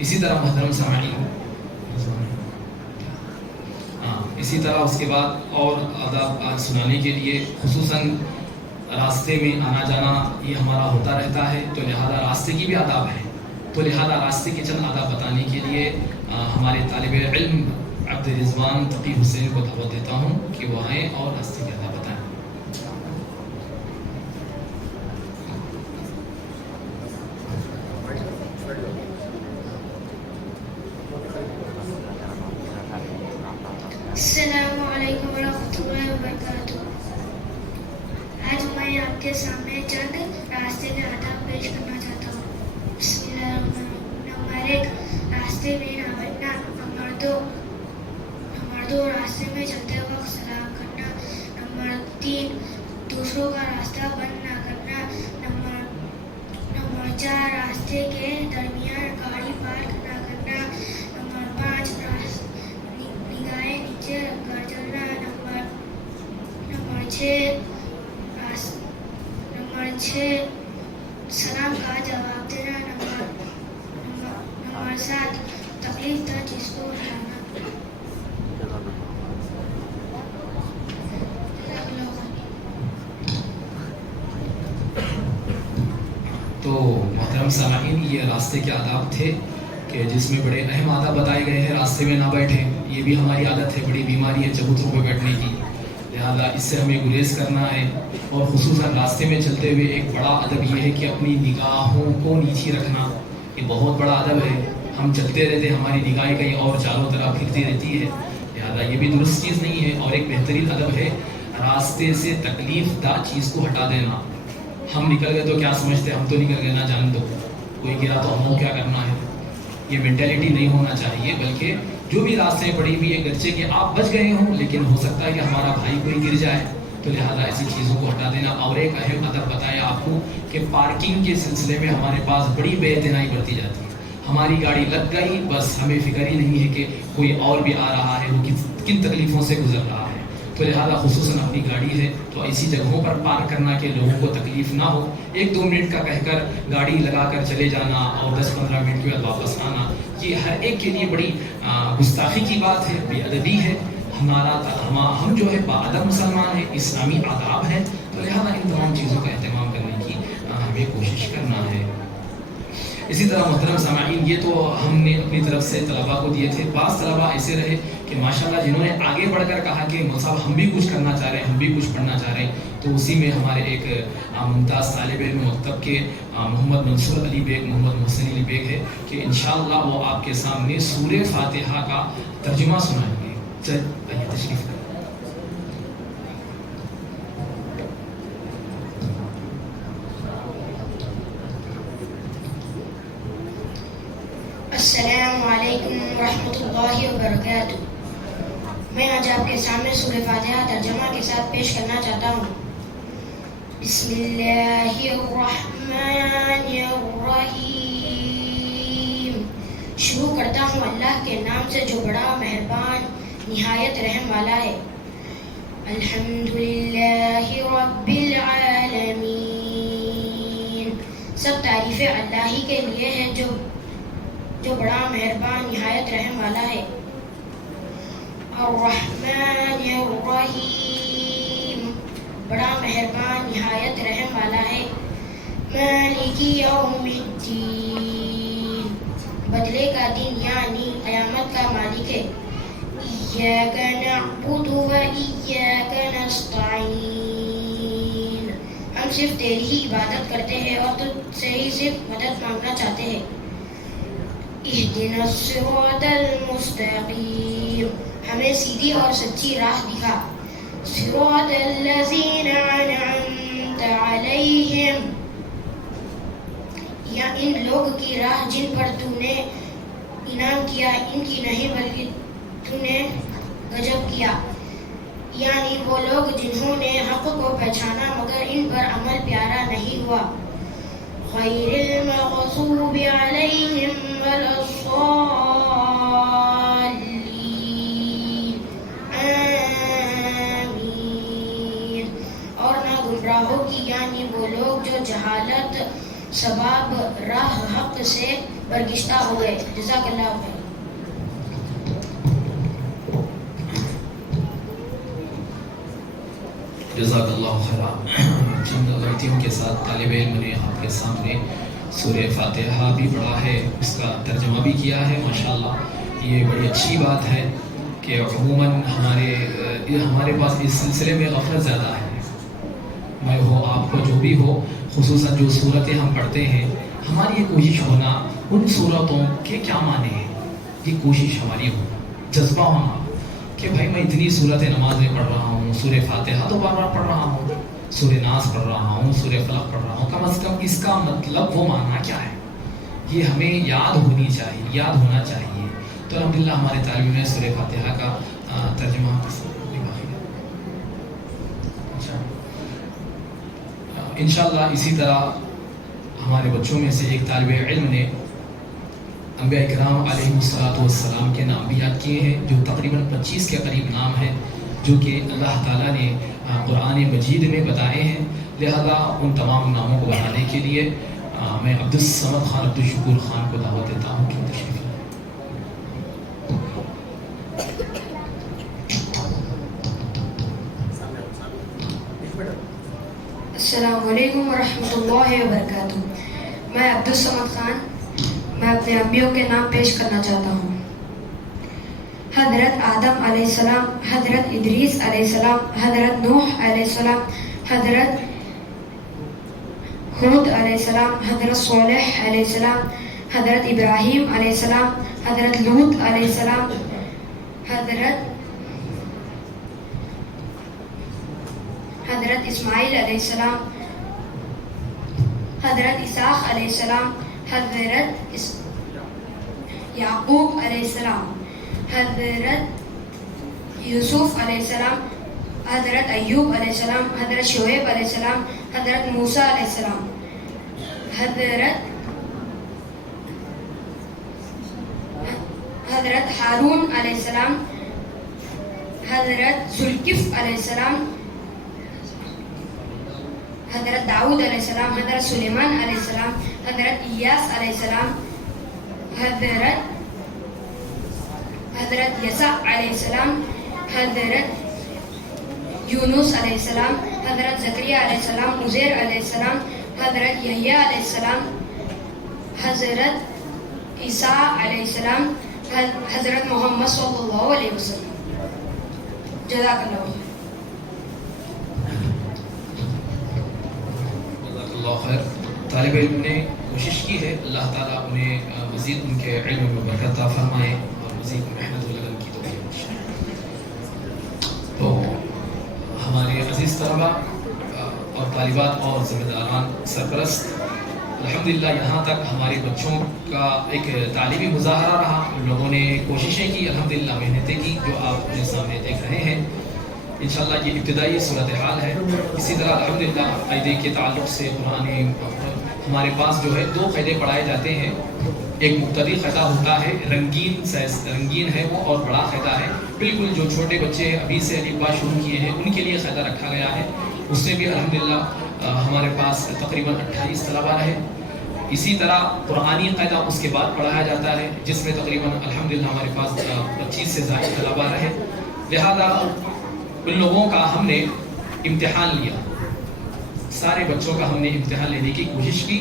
اسی طرح محترم سامعین، اسی طرح اس کے بعد اور آداب سنانے کے لیے خصوصاً راستے میں آنا جانا یہ ہمارا ہوتا رہتا ہے، تو لہذا راستے کی بھی آداب ہے، تو لہذا راستے کے چند آداب بتانے کے لیے ہمارے طالب علم عبد رضوان تقی حسین کو دعوت دیتا ہوں کہ وہ آئیں اور راستے کے آداب بتائیں۔ السلام علیکم ورحمۃ اللہ وبرکاتہ۔ آج میں آپ کے سامنے چند راستے کے آداب پیش کرنا چاہتا ہوں۔ بسم اللہ الرحمن الرحیم۔ نمبر 1، راستے میں نہ بننا۔ نمبر 2، راستے میں چلتے وقت سلام کرنا۔ نمبر 3، دوسروں کا راستہ بند نہ کرنا۔ نمبر 4، راستے کے درمیان گاڑی پارک نہ کرنا۔ نمبر 5، نگاہیں نیچے کر چلنا۔ نمبر 6، سلام کا جواب دینا۔ نمبر 7، تکلیف دہ چیز کو ہٹانا۔ تو محترم سامعین، یہ راستے کے آداب تھے کہ جس میں بڑے اہم آداب بتائے گئے ہیں۔ راستے میں نہ بیٹھیں، یہ بھی ہماری عادت ہے، بڑی بیماری ہے چبوتروں پہ بیٹھنے کی، لہذا اس سے ہمیں گریز کرنا ہے۔ اور خصوصاً راستے میں چلتے ہوئے ایک بڑا ادب یہ ہے کہ اپنی نگاہوں کو نیچی رکھنا، یہ بہت بڑا ادب ہے۔ ہم چلتے رہتے، ہماری نگاہیں کہیں اور چاروں طرف پھرتی رہتی ہے، لہذا یہ بھی درست چیز نہیں ہے۔ اور ایک بہترین ادب ہے راستے سے تکلیف دہ چیز کو ہٹا دینا۔ ہم نکل گئے تو کیا سمجھتے، ہم تو نکل گئے، نہ جان دو، کوئی گرا تو ہم کو کیا کرنا ہے، یہ مینٹیلٹی نہیں ہونا چاہیے۔ بلکہ جو بھی راستے پڑی ہوئی ہے، گرچہ کہ آپ بچ گئے ہوں لیکن ہو سکتا ہے کہ ہمارا بھائی کوئی گر جائے، تو لہٰذا ایسی چیزوں کو ہٹا دینا۔ اور ایک اہم ادب بتایا آپ کو کہ پارکنگ کے سلسلے میں ہمارے پاس بڑی بے اعتنائی برتی جاتی ہے۔ ہماری گاڑی لگ گئی، بس ہمیں فکر ہی نہیں ہے کہ کوئی اور بھی آ رہا ہے، وہ کن تکلیفوں سے گزر رہا ہے، تو لہٰذا خصوصاً اپنی گاڑی ہے تو ایسی جگہوں پر پارک کرنا کہ لوگوں کو تکلیف نہ ہو۔ 1-2 منٹ کا کہہ کر گاڑی لگا کر چلے جانا اور 10-15 منٹ کے بعد واپس آنا، یہ ہر ایک کے لیے بڑی گستاخی کی بات ہے، بے ادبی ہے۔ ہم جو ہے باادب مسلمان ہیں، اسلامی آداب ہیں، تو لہٰذا ان تمام چیزوں کا اہتمام کرنے کی ہمیں کوشش کرنا ہے۔ اسی طرح محترم سامعین، یہ تو ہم نے اپنی طرف سے طلباء کو دیے تھے۔ بعض طلباء ایسے رہے کہ ماشاءاللہ جنہوں نے آگے بڑھ کر کہا کہ صاحب ہم بھی کچھ کرنا چاہ رہے ہیں، ہم بھی کچھ پڑھنا چاہ رہے ہیں، تو اسی میں ہمارے ایک ممتاز طالب علم مکتب کے محمد منصور علی بیگ، محمد محسن علی بیگ ہے کہ انشاءاللہ وہ آپ کے سامنے سورہ فاتحہ کا ترجمہ سنائیں گے۔ چلیے تشریف کریں۔ السلام علیکم ورحمۃ اللہ وبرکاتہ۔ میں آج آپ کے سامنے سورہ فاتحہ ترجمہ کے ساتھ پیش کرنا چاہتا ہوں۔ بسم اللہ الرحمن الرحیم۔ شروع کرتا ہوں اللہ کے نام سے جو بڑا مہربان نہایت رحم والا ہے۔ الحمدللہ رب العالمین۔ سب تعریفیں اللہ ہی کے لیے ہیں جو بڑا مہربان نہایت رحم والا ہے۔ الرحمن الرحیم، بڑا مہربان نہایت رحم والا ہے۔ مالک یوم الدین، بدلے کا دن یعنی قیامت کا مالک ہے۔ ایاک نعبد و ایاک نستعین، ہم صرف تیری ہی عبادت کرتے ہیں اور تجھ سے ہی صرف مدد مانگنا چاہتے ہیں۔ اہدنا الصراط المستقیم، ہمیں سیدھی اور سچی راہ دکھا۔ صراط الذین انعمت علیہم، یا ان لوگ کی راہ جن پر تو نے انعام کیا، ان کی نہیں بلکہ تو نے غضب کیا، یعنی وہ لوگ جنہوں نے حق کو پہچانا مگر ان پر عمل پیارا نہیں ہوا۔ غیر المغضوب علیہم ولا الضالین، آمین۔ اور نہ گمراہوں کی، یعنی وہ لوگ جو جہالت سباب راہ حق سے برگشتہ ہو گئے. جزاک اللہ خیر. جزاک اللہ خیر. چند غلطیوں کے ساتھ طالب علم نے آپ کے سامنے سورہ فاتحہ بھی پڑھا ہے, اس کا ترجمہ بھی کیا ہے. ماشاءاللہ یہ بڑی اچھی بات ہے کہ عموماً ہمارے پاس اس سلسلے میں غفلت زیادہ ہے. میں ہو آپ کو جو بھی ہو, خصوصاً جو صورتیں ہم پڑھتے ہیں, ہماری یہ کوشش ہونا ان صورتوں کے کیا معنی ہیں, یہ کوشش ہماری ہو, جذبہ ہونا کہ بھائی میں اتنی صورتیں نماز میں پڑھ رہا ہوں, سورہ فاتحہ تو بار بار پڑھ رہا ہوں, سورہ ناس پڑھ رہا ہوں, سورہ فلق پڑھ رہا ہوں, کم از کم اس کا مطلب وہ معنی کیا ہے یہ ہمیں یاد ہونا چاہیے. تو الحمدللہ ہمارے طالب علم سورہ فاتحہ کا ترجمہ انشاءاللہ. اسی طرح ہمارے بچوں میں سے ایک طالب علم نے انبیاء اکرام علیہ السلام کے نام بھی یاد کیے ہیں, جو تقریباً 25 کے قریب نام ہیں جو کہ اللہ تعالیٰ نے قرآن مجید میں بتائے ہیں. لہذا ان تمام ناموں کو بتانے کے لیے میں عبدالصمد خان عبدالشکور خان کو دعوت دیتا ہوں کہ تشریف لائیں. السلام علیکم ورحمۃ اللہ وبرکاتہ. میں عبدالصمد خان میں اپنے انبیوں کے نام پیش کرنا چاہتا ہوں. حضرت آدم علیہ السلام, حضرت ادریس علیہ السلام, حضرت نوح علیہ السلام, حضرت ہود علیہ السلام, حضرت صالح علیہ السلام, حضرت ابراہیم علیہ السلام, حضرت لوط علیہ السلام, حضرت اسماعیل علیہ السلام, حضرت اسحاق علیہ السلام, حضرت یعقوب علیہ السلام, حضرت یوسف علیہ السلام, حضرت ایوب علیہ السلام, حضرت شعیب علیہ السلام, حضرت موسیٰ علیہ السلام, حضرت ہارون علیہ السلام, حضرت ذوالکفل علیہ السلام, حضرت داؤد علیہ السلام, حضرت سلیمان علیہ السلام, حضرت الیاس علیہ السلام, حضرت یسع علیہ السلام, حضرت یونس علیہ السلام, حضرت زکریا علیہ السلام, عزیر علیہ السلام, حضرت یحییٰ علیہ السلام, حضرت عیسیٰ علیہ السلام, حضرت محمد صلی اللہ علیہ وسلم. جزاک اللہ خیر. جزاک اللہ خیر. طالب علم نے کوشش کی ہے, اللہ تعالیٰ انہیں مزید ان کے علم میں برکت عطا فرمائے اور مزید محنت و لگن کی توفیق بخشے. تو ہمارے عزیز طلباء اور طالبات اور ذمہ داران سرپرست, الحمدللہ یہاں تک ہمارے بچوں کا ایک تعلیمی مظاہرہ رہا. ان لوگوں نے کوششیں کی, الحمدللہ محنتیں کی, جو آپ اپنے سامنے دیکھ رہے ہیں. انشاءاللہ یہ ابتدائی صورتحال ہے. اسی طرح الحمدللہ قاعدے کے تعلق سے قرآن ہمارے پاس جو ہے 2 قاعدے پڑھائے جاتے ہیں. ایک مقتدی قاعدہ ہوتا ہے, رنگین ہے وہ, اور بڑا قاعدہ ہے بالکل جو چھوٹے بچے ابھی سے الف با شروع کیے ہیں ان کے لیے قاعدہ رکھا گیا ہے. اس میں بھی الحمدللہ ہمارے پاس تقریباً 28 طلباء رہے. اسی طرح قرآنی قاعدہ اس کے بعد پڑھایا جاتا ہے جس میں تقریباً الحمدللہ ہمارے پاس 25 سے زائد طلباء رہے. لہذا ان لوگوں کا ہم نے امتحان لیا, سارے بچوں کا ہم نے امتحان لینے کی کوشش کی,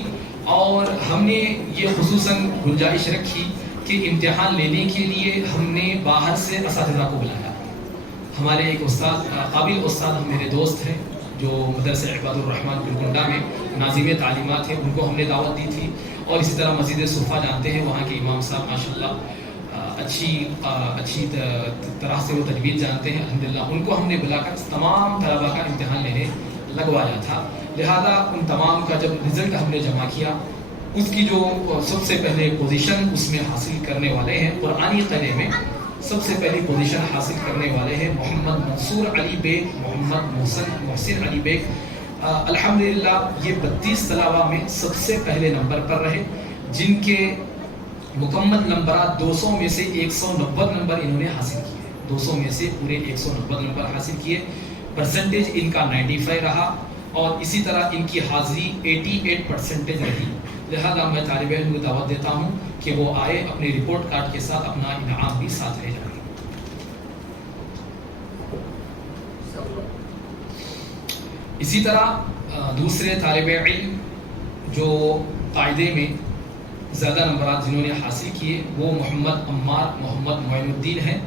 اور ہم نے یہ خصوصاً گنجائش رکھی کہ امتحان لینے کے لیے ہم نے باہر سے اساتذہ کو بلایا. ہمارے ایک استاد, قابل استاد میرے دوست ہیں جو مدرسہ عباد الرحمن گلکنڈہ میں ناظم تعلیمات ہیں, ان کو ہم نے دعوت دی تھی. اور اسی طرح مسجد صفا جانتے ہیں, وہاں کے امام صاحب ماشاءاللہ اچھی طرح سے وہ تجوید جانتے ہیں, الحمدللہ ان کو ہم نے بلا کر تمام طلباء کا امتحان لینے لگوایا تھا. لہذا ان تمام کا جب رزلٹ ہم نے جمع کیا, اس کی جو سب سے پہلے پوزیشن اس میں حاصل کرنے والے ہیں, قرآنی قاعدے میں سب سے پہلی پوزیشن حاصل کرنے والے ہیں محمد منصور علی بیگ, محمد محسن علی بیگ. الحمدللہ یہ 32 طلباء میں سب سے پہلے نمبر پر رہے, جن کے مکمل نمبرات 200 میں سے 190 نمبر انہوں نے حاصل کیے. 200 میں سے پورے 190 نمبر حاصل کیے. پرسنٹیج ان کا 95 رہا, اور اسی طرح ان کی حاضری 88% رہی. لہذا میں طالب علم کو دعوت دیتا ہوں کہ وہ آئے اپنے رپورٹ کارڈ کے ساتھ اپنا انعام بھی ساتھ لے جائیں. اسی طرح دوسرے طالب علم جو قاعدے میں زیادہ نمبرات جنہوں نے حاصل کیے وہ محمد عمار محمد معین الدین ہیں،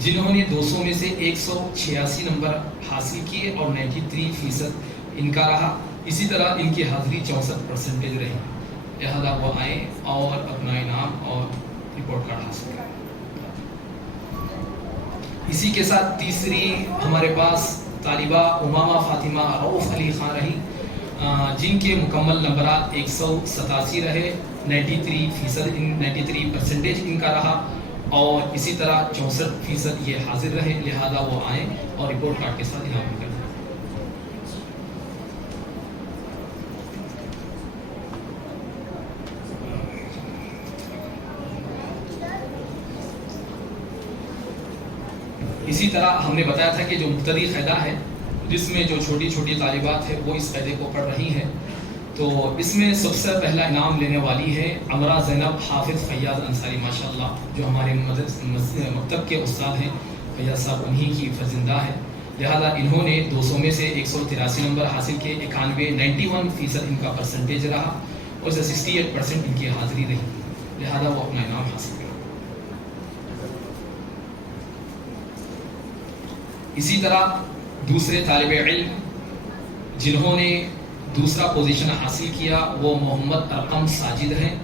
جنہوں نے 200 میں سے 186 نمبر حاصل کیے اور 93% ان کا رہا. اسی طرح ان کی حاضری 64% رہی. لہذا وہ آئیں اور اپنا انعام اور رپورٹ کارڈ حاصل کریں. اسی کے ساتھ تیسری ہمارے پاس طالبہ امامہ فاطمہ رؤف علی خان رہی، جن کے مکمل نمبرات 187 رہے، 93% ان کا رہا اور اسی طرح 64% یہ حاضر رہے. لہذا وہ آئیں اور رپورٹ کارڈ کے ساتھ انعام کریں. اسی طرح ہم نے بتایا تھا کہ جو مبتدی قاعدہ ہے جس میں جو چھوٹی چھوٹی طالبات ہیں وہ اس قاعدے کو پڑھ رہی ہیں، تو اس میں سب سے پہلا انعام لینے والی ہے امرا زینب حافظ فیاض انصاری ماشاءاللہ، جو ہمارے مکتب کے استاد ہیں. فیاض صاحب انہی کی فرزندہ ہے. لہذا انہوں نے 200 میں سے 183 نمبر حاصل کیے، 91% ان کا پرسنٹیج رہا اور 68% ان کی حاضری رہی. لہذا وہ اپنا انعام حاصل کریں. اسی طرح دوسرے طالب علم جنہوں نے دوسرا پوزیشن حاصل کیا وہ محمد ارقم ساجد ہیں،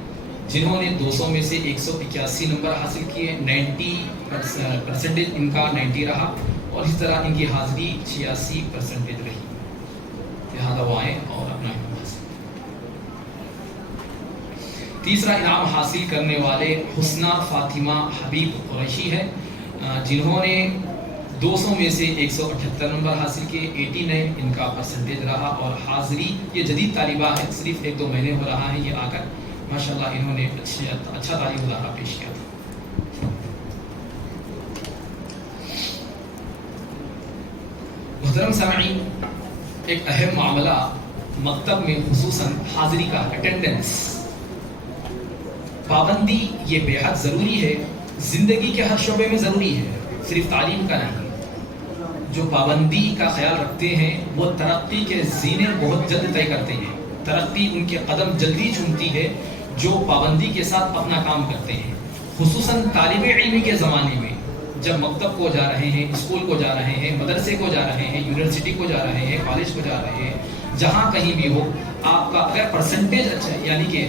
جنہوں نے 200 میں سے 181 نمبر حاصل کیے، 90% ان کا 90 رہا اور اسی طرح ان کی حاضری 86% رہی. لہذا وہ آئیں اور اپنا انعام حاصل کریں. تیسرا انعام حاصل کرنے والے حسنہ فاطمہ حبیب قریشی ہے، جنہوں نے 200 میں سے 178 نمبر حاصل کیے، 89 ان کا پرسنٹیج رہا اور حاضری، یہ جدید طالبہ ہے، صرف 1-2 مہینے ہو رہا ہے یہ آ کر، ماشاءاللہ انہوں نے اچھا تعلیم مظاہرہ پیش کیا تھا. محترم سامعین، ایک اہم معاملہ مکتب میں خصوصاً حاضری کا اٹینڈنس، پابندی یہ بے حد ضروری ہے، زندگی کے ہر شعبے میں ضروری ہے، صرف تعلیم کا نہیں. جو پابندی کا خیال رکھتے ہیں وہ ترقی کے زینے بہت جلد طے کرتے ہیں. ترقی ان کے قدم جلدی چومتی ہے جو پابندی کے ساتھ اپنا کام کرتے ہیں. خصوصاً طالب علم کے زمانے میں جب مکتب کو جا رہے ہیں، اسکول کو جا رہے ہیں، مدرسے کو جا رہے ہیں، یونیورسٹی کو جا رہے ہیں، کالج کو جا رہے ہیں، جہاں کہیں بھی ہو، آپ کا اگر پرسنٹیج اچھا ہے، یعنی کہ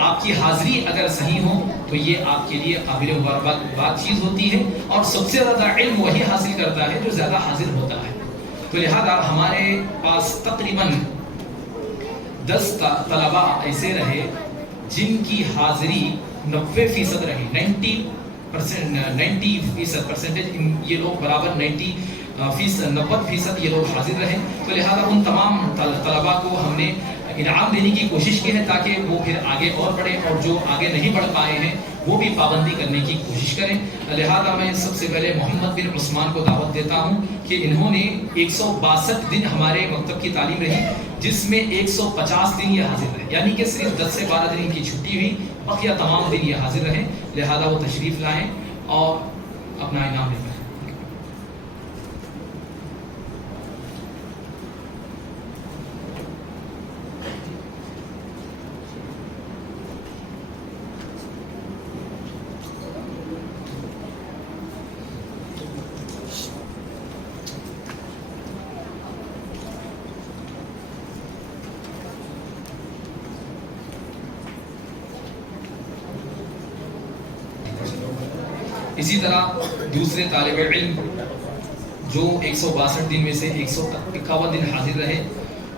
آپ کی حاضری اگر صحیح ہو تو یہ آپ کے لیے قابل مبارکباد چیز ہوتی ہے اور سب سے زیادہ علم وہی حاصل کرتا ہے جو زیادہ حاضر ہوتا ہے. تو لہذا ہمارے پاس تقریباً 10 طلباء ایسے رہے جن کی حاضری 90% رہی، 90% یہ لوگ برابر 90% یہ لوگ حاضر رہے. تو لہذا ان تمام طلباء کو ہم نے انعام دینے کی کوشش کی ہے تاکہ وہ پھر آگے اور بڑھیں اور جو آگے نہیں بڑھ پائے ہیں وہ بھی پابندی کرنے کی کوشش کریں. لہذا میں سب سے پہلے محمد بن عثمان کو دعوت دیتا ہوں کہ انہوں نے 162 دن ہمارے مکتب کی تعلیم رہی، جس میں 150 دن یہ حاضر رہے، یعنی کہ صرف 10 سے 12 دن ان کی چھٹی ہوئی، بقیہ تمام دن یہ حاضر رہے. لہذا وہ تشریف لائیں اور اپنا انعام لے. اسی طرح دوسرے طالب علم جو 162 دن میں سے 151 دن حاضر رہے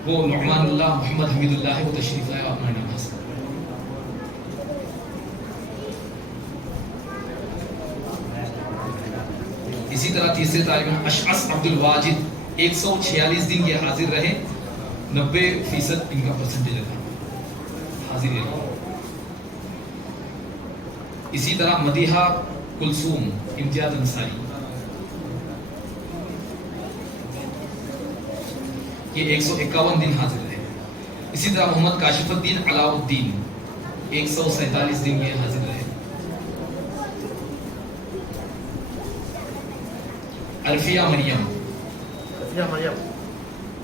وہ نعمان اللہ محمد حمید اللہ ہے، وہ تشریف لائے اور اپنا انعام حاصل. اسی طرح تیسرے طالب علم اشعث عبد الواجد 146 دن کے حاضر رہے، 90% ان کا پرسنٹیج رہا حاضر رہے. اسی طرح مدیحہ کلثوم امتیاز انصاری یہ 151 دن حاضر رہے. اسی طرح محمد کاشف الدین علاء الدین 147 دن یہ حاضر رہے. عرفیہ مریم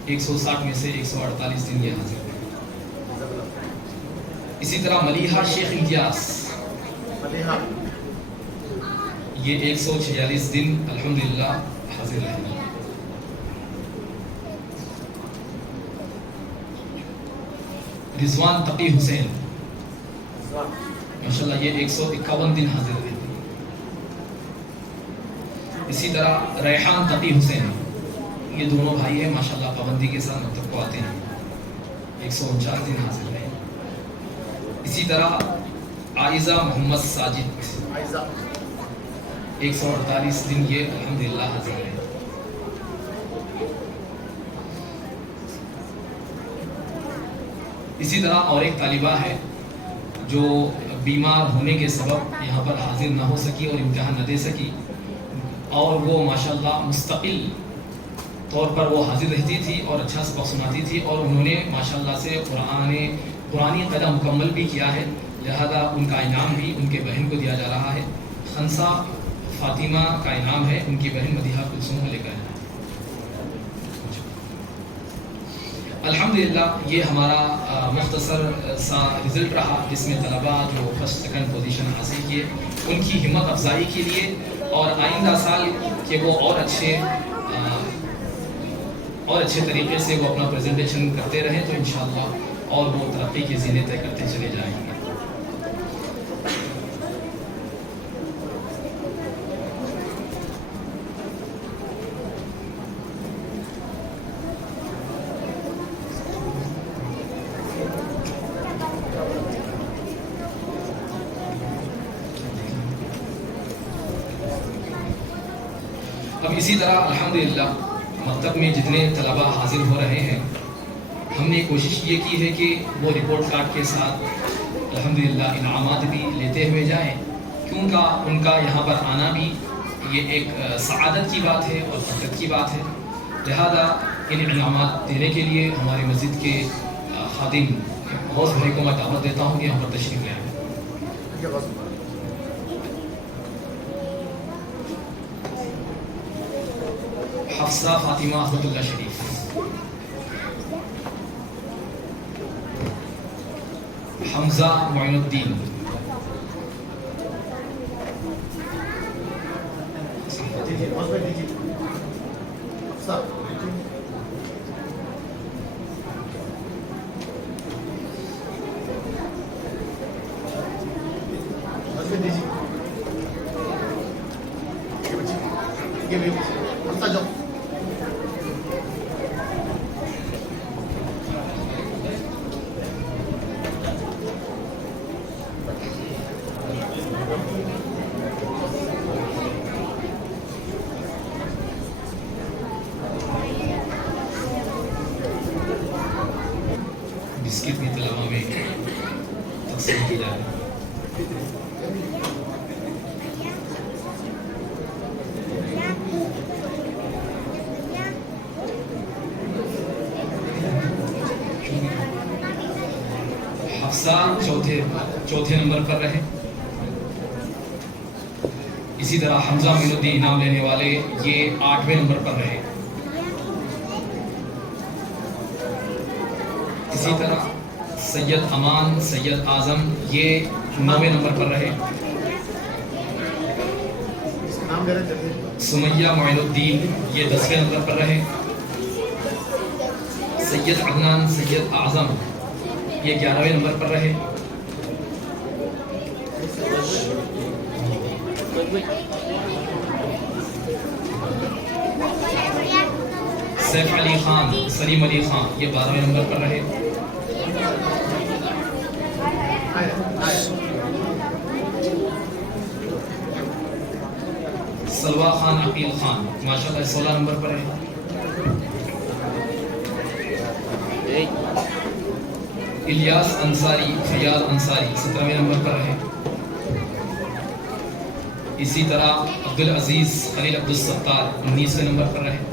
160 میں سے 148 دن یہ حاضر رہے. اسی طرح ملیحہ شیخ امتیاز یہ 146 دن الحمدللہ حاضر رہے. رضوان تقی حسین ماشاءاللہ یہ 151 دن حاضر رہے. اسی طرح ریحان تقی حسین یہ دونوں بھائی ہیں ماشاءاللہ پابندی کے ساتھ مکتب کو آتے ہیں, 149 دن حاضر رہے. اسی طرح عائزہ محمد ساجد 148 دن یہ الحمدللہ حاضر رہے. اسی طرح اور ایک طالبہ ہے جو بیمار ہونے کے سبب یہاں پر حاضر نہ ہو سکی اور امتحان نہ دے سکی, اور وہ ماشاءاللہ مستقل طور پر وہ حاضر رہتی تھی اور اچھا سبق سناتی تھی, اور انہوں نے ماشاءاللہ سے قرآنی قدر مکمل بھی کیا ہے, لہذا ان کا انعام بھی ان کے بہن کو دیا جا رہا ہے. خنسا فاطمہ کا انعام ہے, ان کی بہن مدیحہ کلثوم کو لے کر. الحمدللہ یہ ہمارا مختصر سا رزلٹ رہا جس میں طلباء جو فرسٹ سیکنڈ پوزیشن حاصل کیے ان کی ہمت افزائی کے لیے, اور آئندہ سال کہ وہ اور اچھے طریقے سے وہ اپنا پریزنٹیشن کرتے رہیں تو انشاءاللہ اور وہ ترقی کی زینے طے کرتے چلے جائیں گے. اب اسی طرح الحمدللہ مکتب میں جتنے طلباء حاضر ہو رہے ہیں ہم نے کوشش یہ کی ہے کہ وہ رپورٹ کارڈ کے ساتھ الحمدللہ انعامات بھی لیتے ہوئے جائیں, کیونکہ ان کا یہاں پر آنا بھی یہ ایک سعادت کی بات ہے اور برکت کی بات ہے. لہذا ان انعامات دینے کے لیے ہمارے مسجد کے خادم غوث بھائی کو میں دعوت دیتا ہوں کہ یہاں پر تشریف لے آئیں. حفصہ فاطمہ احمد اللہ شریف, حمزہ معین الدین, بسکٹ کی طلباء میں تقسیم کی جا رہی ہے. حفصہ چوتھے نمبر پر رہے. اسی طرح حمزہ معین الدین انعام لینے والے یہ 8ویں نمبر پر رہے. اسی طرح سید امان سید اعظم یہ 9ویں نمبر پر رہے. سمیہ معین الدین یہ 10ویں نمبر پر رہے. سید عدنان سید اعظم یہ 11ویں نمبر پر رہے. سیف علی خان سلیم علی خان یہ 12ویں نمبر پر رہے. سلوا خان عقیل خان ماشاءاللہ 16 نمبر پر ہے. الیاس انصاری فیاض انصاری 17ویں نمبر پر رہے. اسی طرح عبدالعزیز خلیل عبدالستار 19ویں نمبر پر رہے.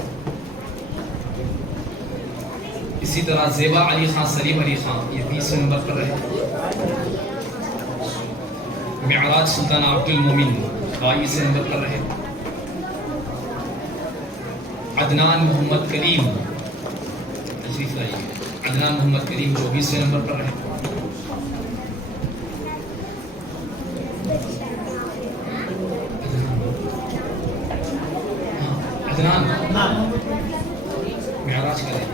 اسی طرح زیبا علی خان، سلیم علی خان، یہ 20 نمبر پر رہے. معراج سلطان عبد المومن 22 نمبر پر رہے. عدنان محمد کریم تشریف لائیے. عدنان محمد کریم 24 نمبر پر رہے. عدنان معراج کا رہے.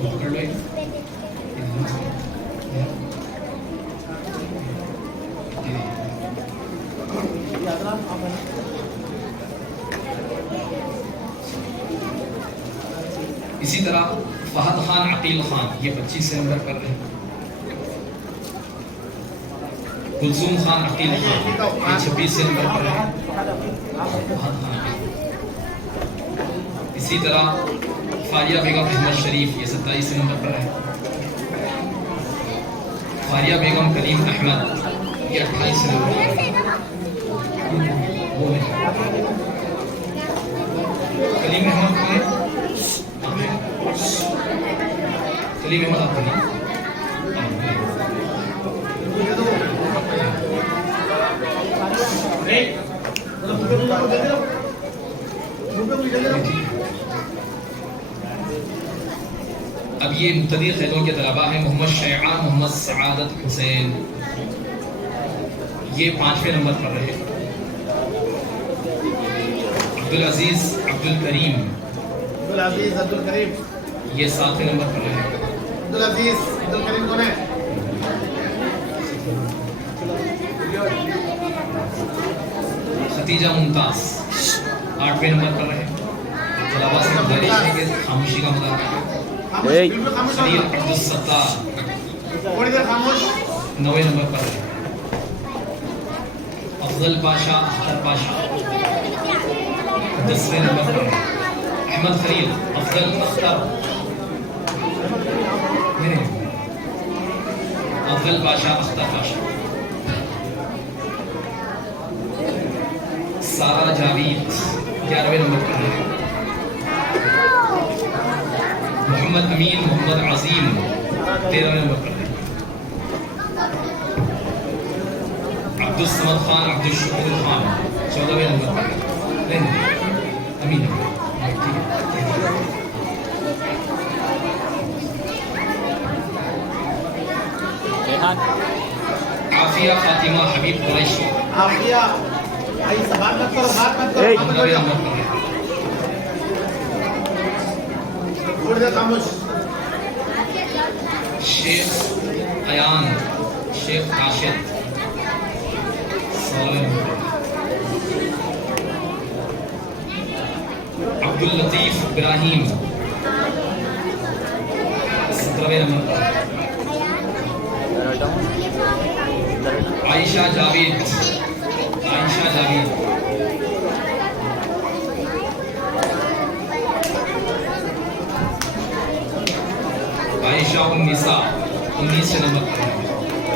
پکڑ لو. اسی طرح فہد خان عقیل خان یہ 25 نمبر پر رہے. کلثوم خان عقیل خان یہ 26 نمبر پر رہے. فہد خان عقیل. اسی طرح فاریہ بیگم احمد شریف یہ 27 نمبر پر رہے. فاریہ بیگم کریم احمد یہ 28 نمبر پر رہے. کلیم احمد کلیم احمد آپ کو اب یہ مبتدی قیدوں کے طلباء ہیں. محمد شیعان محمد سعادت حسین یہ 5ویں نمبر پر رہے. عبدالعزیز عبدالکریم یہ 7ویں نمبر پر رہے. عبدالکریم کون ہے؟ ختیجہ ممتاز 8ویں نمبر پر رہے. طلباء سے گزارش ہے کہ خاموشی کا مظاہرہ کریں. خلیل عبدالستار 9ویں نمبر پر رہے. افضل پاشا اختر پاشا 10ویں نمبر پر رہے. احمد خلیل افضل اختر افضل پاشا اختر پاشا. سارا جاوید 11ویں نمبر پر رہے. محمد امین محمد عظیم 13ویں نمبر پر رہے. عبدالصمد خان عبدالشکور خان 14ویں نمبر پر رہے. امین عافیہ فاطمہ حبیب قریشی 15ویں نمبر پر رہے. شیخ ایان شیخ راشد 16ویں نمبر. عبداللطیف ابراہیم 17ویں نمبر پر. عائشہ جاوید عائشہ النساء 19 نمبر پر.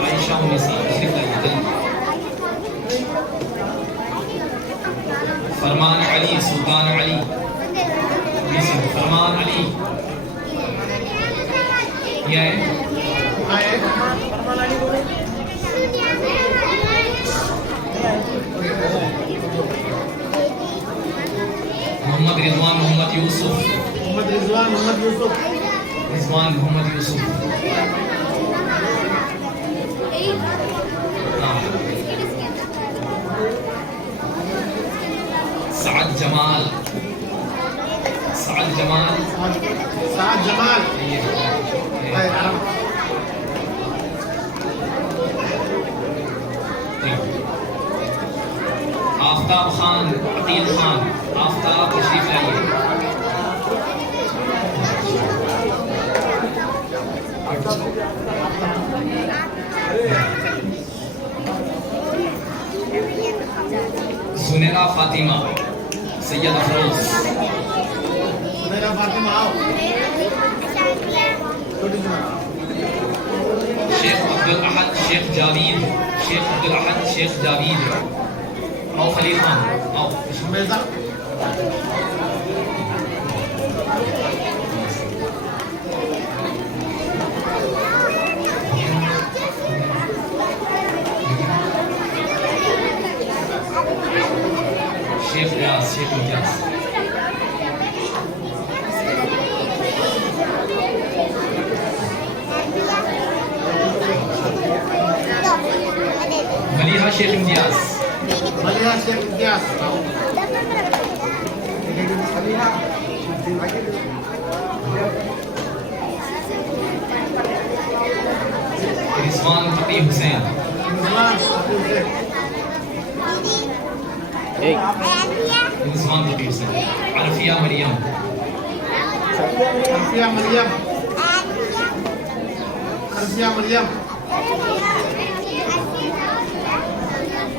عائشہ النساء فرمان علی سلطان علی فرمان علی یہ ہے. محمد رضوان محمد یوسف رضوان محمد یوسف. سعد جمال آفتاب خان عقیل خان. آفتاب تشریف لائیے. سنیرا فاطمہ سید افروز. شیخ عبدالاحد شیخ جاوید آؤ خلیل خان آؤ. شیخ ریاض، شیخ امتیاز. ملیحہ شیخ امتیاز. ملیحہ شیخ امتیاز. رضوان تقی حسین. رضوان تقی حسین. عرفیہ مریم. عرفیہ مریم. عرفیہ مریم.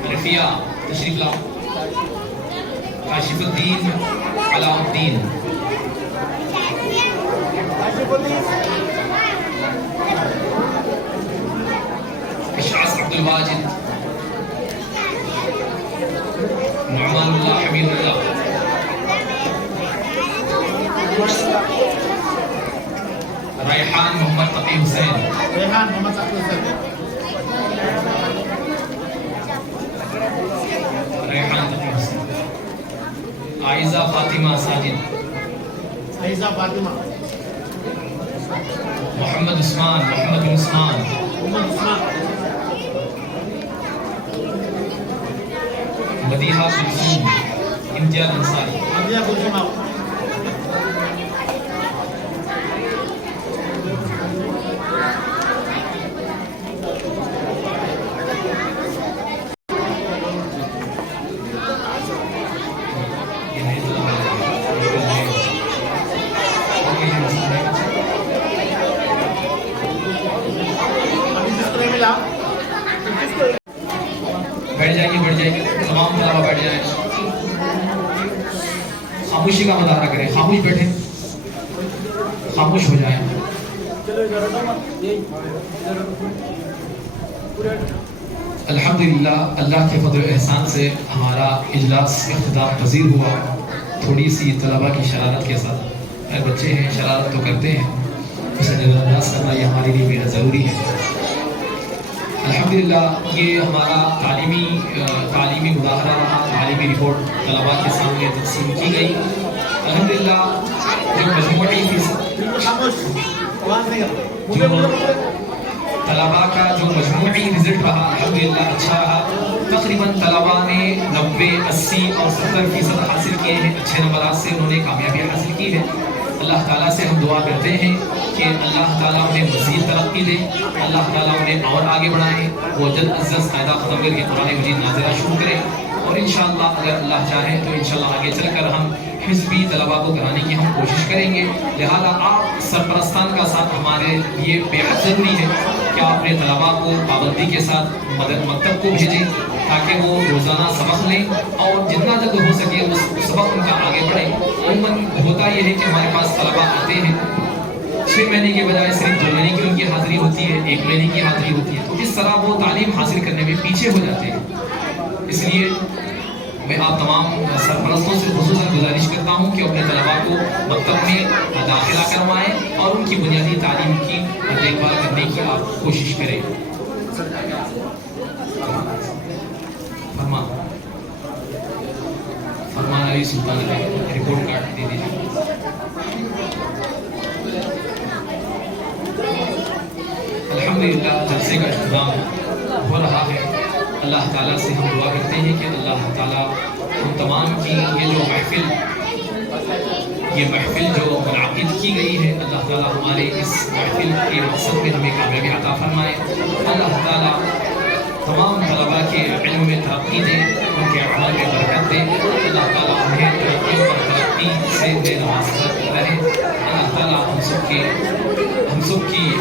عرفیہ تشریف لاؤ. کاشف الدین علاء الدین. اشعث عبد الواجد. نعمان اللہ حبیب اللہ. ریحان محمد تقی حسین. ریحان محمد تقی حسین. ریحان تقی حسین. عائزہ فاطمہ ساجد. عائزہ فاطمہ. محمد عثمان. محمد بن عثمان. محمد عثمان. مدیحہ کلثوم. امتیاز انصاری. مدیحہ کلثوم. بیٹھ جائیے، بیٹھ جائیے. تمام طلبہ بیٹھ جائیں. خاموشی کا مظاہرہ کریں. خاموش بیٹھیں، خاموش ہو جائیں. الحمدللہ اللہ کے فضل و احسان سے ہمارا اجلاس اختتام پذیر ہوا. تھوڑی سی طلبہ کی شرارت کے ساتھ. بچے ہیں، شرارت تو کرتے ہیں، اسے نظر انداز کرنا یہ ہمارے لیے بے ضروری ہے. الحمدللہ یہ ہمارا تعلیمی مظاہرہ رہا. تعلیمی رپورٹ طلباء کے سامنے تقسیم کی گئی. الحمدللہ جو مجموعی طلباء کا جو مجموعی رزلٹ رہا الحمدللہ اچھا رہا. تقریباً طلباء نے 90، 80 اور 70% حاصل کیے ہیں. اچھے نمبرات سے انہوں نے کامیابی حاصل کی ہے. اللہ تعالیٰ سے ہم دعا کرتے ہیں کہ اللہ تعالیٰ انہیں مزید ترقی دے، اللہ تعالیٰ انہیں اور آگے بڑھائے. وہ جلد از جلد قاعدہ ختم کر کے قرآن مجید نازلہ شروع کریں. اور انشاءاللہ اگر اللہ چاہے تو انشاءاللہ آگے چل کر ہم حزبی طلباء کو کرانے کی ہم کوشش کریں گے. لہذا آپ سرپرستان کا ساتھ ہمارے لیے بے حد ضروری ہے کہ آپ اپنے طلباء کو پابندی کے ساتھ مکتب کو بھیجیں تاکہ وہ روزانہ سبق لیں اور جتنا جلد ہو سکے وہ سبق ان کا آگے بڑھے. عموماً ہوتا یہ ہے کہ ہمارے پاس طلباء آتے ہیں 6 مہینے کے بجائے صرف 2 مہینے کی ان کی حاضری ہوتی ہے، 1 مہینے کی حاضری ہوتی ہے، تو اس طرح وہ تعلیم حاصل کرنے میں پیچھے ہو جاتے ہیں. اس لیے میں آپ تمام سرپرستوں سے خصوصاً گزارش کرتا ہوں کہ اپنے طلباء کو مکتب میں داخلہ کروائیں اور ان کی بنیادی تعلیم کی دیکھ بھال کرنے کی آپ کوشش کریں. فرمان علی سلطان علی رپورٹ کارڈ دے دیجیے. الحمدللہ جلسے کا اہتمام ہو رہا ہے. اللہ تعالیٰ سے ہم دعا کرتے ہیں کہ اللہ تعالیٰ ہم تمام کی یہ محفل جو منعقد کی گئی ہے اللہ تعالیٰ ہمارے اس محفل کے مقصد میں ہمیں کامیابی عطا فرمائے. اللہ تعالیٰ تمام طلباء کے علم میں ترقی دے، ان کے عمل میں برکت دے. اللہ تعالیٰ انہیں ترقی اور ترقی سے بے نوازتا رہے. اللہ تعالیٰ ہم سب کی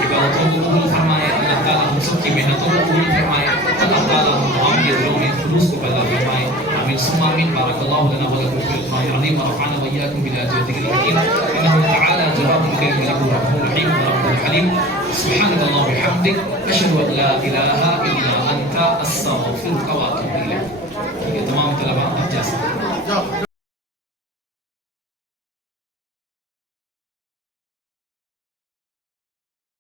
عبادتوں کو قبول فرمائے. اللہ تعالیٰ ہم سب کی محنتوں کو قبول فرمائے. اللہ تعالیٰ ہم تمام کے دلوں میں خلوص کو پیدا فرمائے. آمین ثم آمین. بارک اللہ لنا ولکم فی القرآن العظیم ورفعنا وإياکم بالآیات والذکر الحکیم. انہ تعالی جواب کریم مجید الرحمن الرحیم ورب الحلیم. سبحانك اللهم وبحمدك أشهد أن لا إله إلا أنت أستغفرك وأتوب إليك.